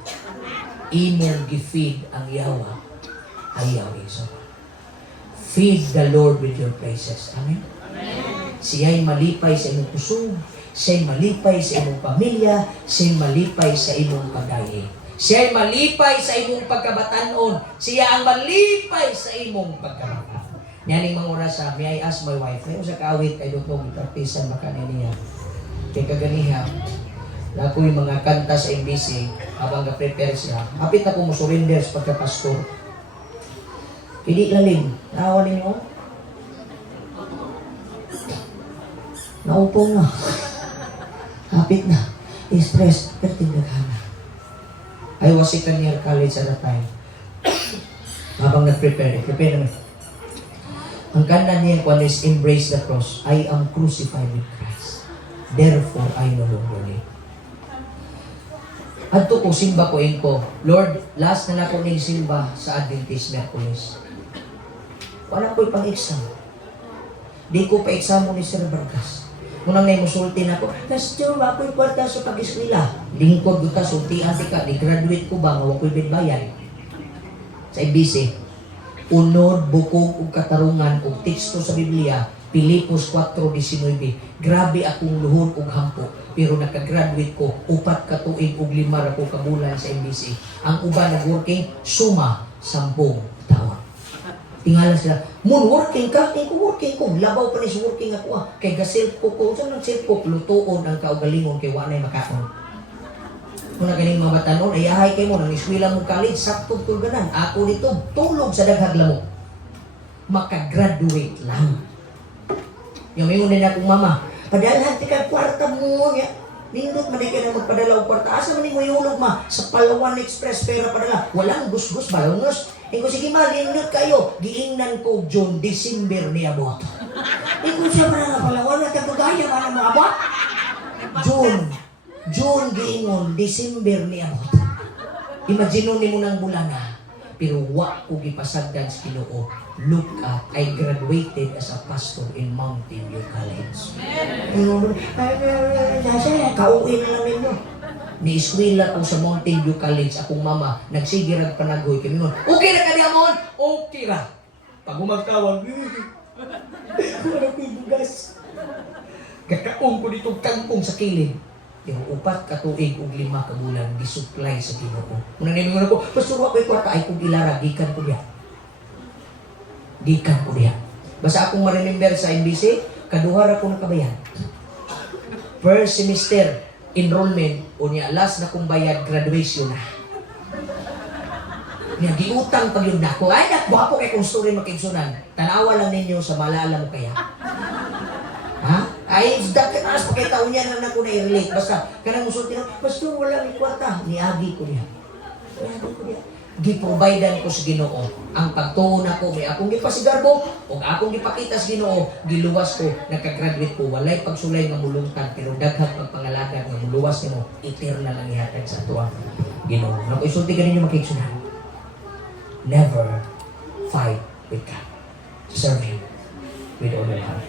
Imong gi-feed ang yawa, ayaw iso. Feed the Lord with your praises. Amen? Siya'y malipay sa imong pusog, siya'y malipay sa imong pamilya, siya'y malipay sa imong kagayi. Siya'y malipay sa imong pagkabatanon, siya ang malipay sa imong pagkabatanon. Yaning mga oras sa, may I ask my wife, may sa kaawit kay Dr. Partisan Makaniniya. Kay kaganiha, na ako yung mga kanta sa MBC habang ga-prepare siya. Hapit na ko mo surrender sa pagka-pastor. Hindi lalim. Naawa ninyo? Naupong na. Hapit na. Express. Pertindaghana. I was second year college at that time. Habang nag-prepare. Prepare naman. Ang kanta niya kung is embrace the cross. I am crucified with Christ. Therefore, I no longer live. Adto ko, simba ko ko. Lord, last na nako ning simba sa Adventist Merkulis. Wala ko'y pang-exam. Di ko pa-exam mo ni Sir Vargas. Munang na musulti na ko, Pastor, wako'y kwarta sa pag-eskwela. Lingkod ko ta, sultian ka, di-graduate ko ba, wako'y binbayan. Sa IBC, unod, bukog, ug katarungan, ug teksto sa Biblia, Pilipos 4:19. Grabe akong luhod ug hampo, pero nakagraduate ko 4 ka tuig ug 5 ra ko kabulan sa MBC. Ang uban nag-working suma 10 taon. Tingala sila, "Mun working ka, kay ko working ko, labaw pa ni sa working ako kay gaself ko sa nang self ko lutuon ang kaugalingon kay wa nay makaon." Kung ganing mga batanon, ay ahay kay mo nang eskwela mo college, sakto tulganan. Ako dito tulog sa daghag lamok. Makagraduate lang. Yung ingon din akong mama, padalhan ti ka kwarta mo niya. Nindot man kayo na magpadala og kwarta. Asa man mo iulog ma sa Palawan Express pera padala. Walang gusgus balongos. Ingo sige ma, nindot kayo. Giingnan ko June, December ni abot. Ingo siya pa na Palawan na tagagaya ba na maabot? June giingon, December ni abot. Imagine mo ng bulana. Pero wa ko gipasagdan sa Ginoo. Look at, I graduated as a pastor in Mountain View College. Kauwi na lang ninyo. Ni-eskwela ko sa Mountain View College, akong mama, nagsigirag panagoy kami nun. Okay na ka niya mon? Okay ra. Pag umagtawag, wala ko yung bugas. Kakaong ko dito kangkong sa kilid. Yung 4 ka tuig ug 5 ka bulan gisupply sa Ginoo. Muna ningon ako, pastor wa ko'y kwarta ay kung ilara gikan ko diha. Gikan ko diha. Basta akong ma-remember sa NBC, kaduha ra ko nakabayan. First semester enrollment unya last na kong bayad graduation na. Niya giutang pag yun nako. Ay nakbapo kay kung story makigsunan. Tanawa lang ninyo sa malala mo kaya. Ha? Ay, dapat alas pagkitaon niya na ako na-relate. Basta, kanang musulti na, Pastor, wala may kwarta. Niagi ko niya. Giprovidean ko sa Ginoo. Ang pagtuon ako, may akong gipasigarbo, o akong gipakita sa Ginoo, giluwas ko, nagka-graduate ko, walay pagsulay ng mulungtag, pero daghang pagpangalagan ng muluwas mo, eterna lang ihatag sa tuwa. Ginoo. Naku, isulti ka ninyo makiksunan. Never fight with God. Serve Him with all your heart.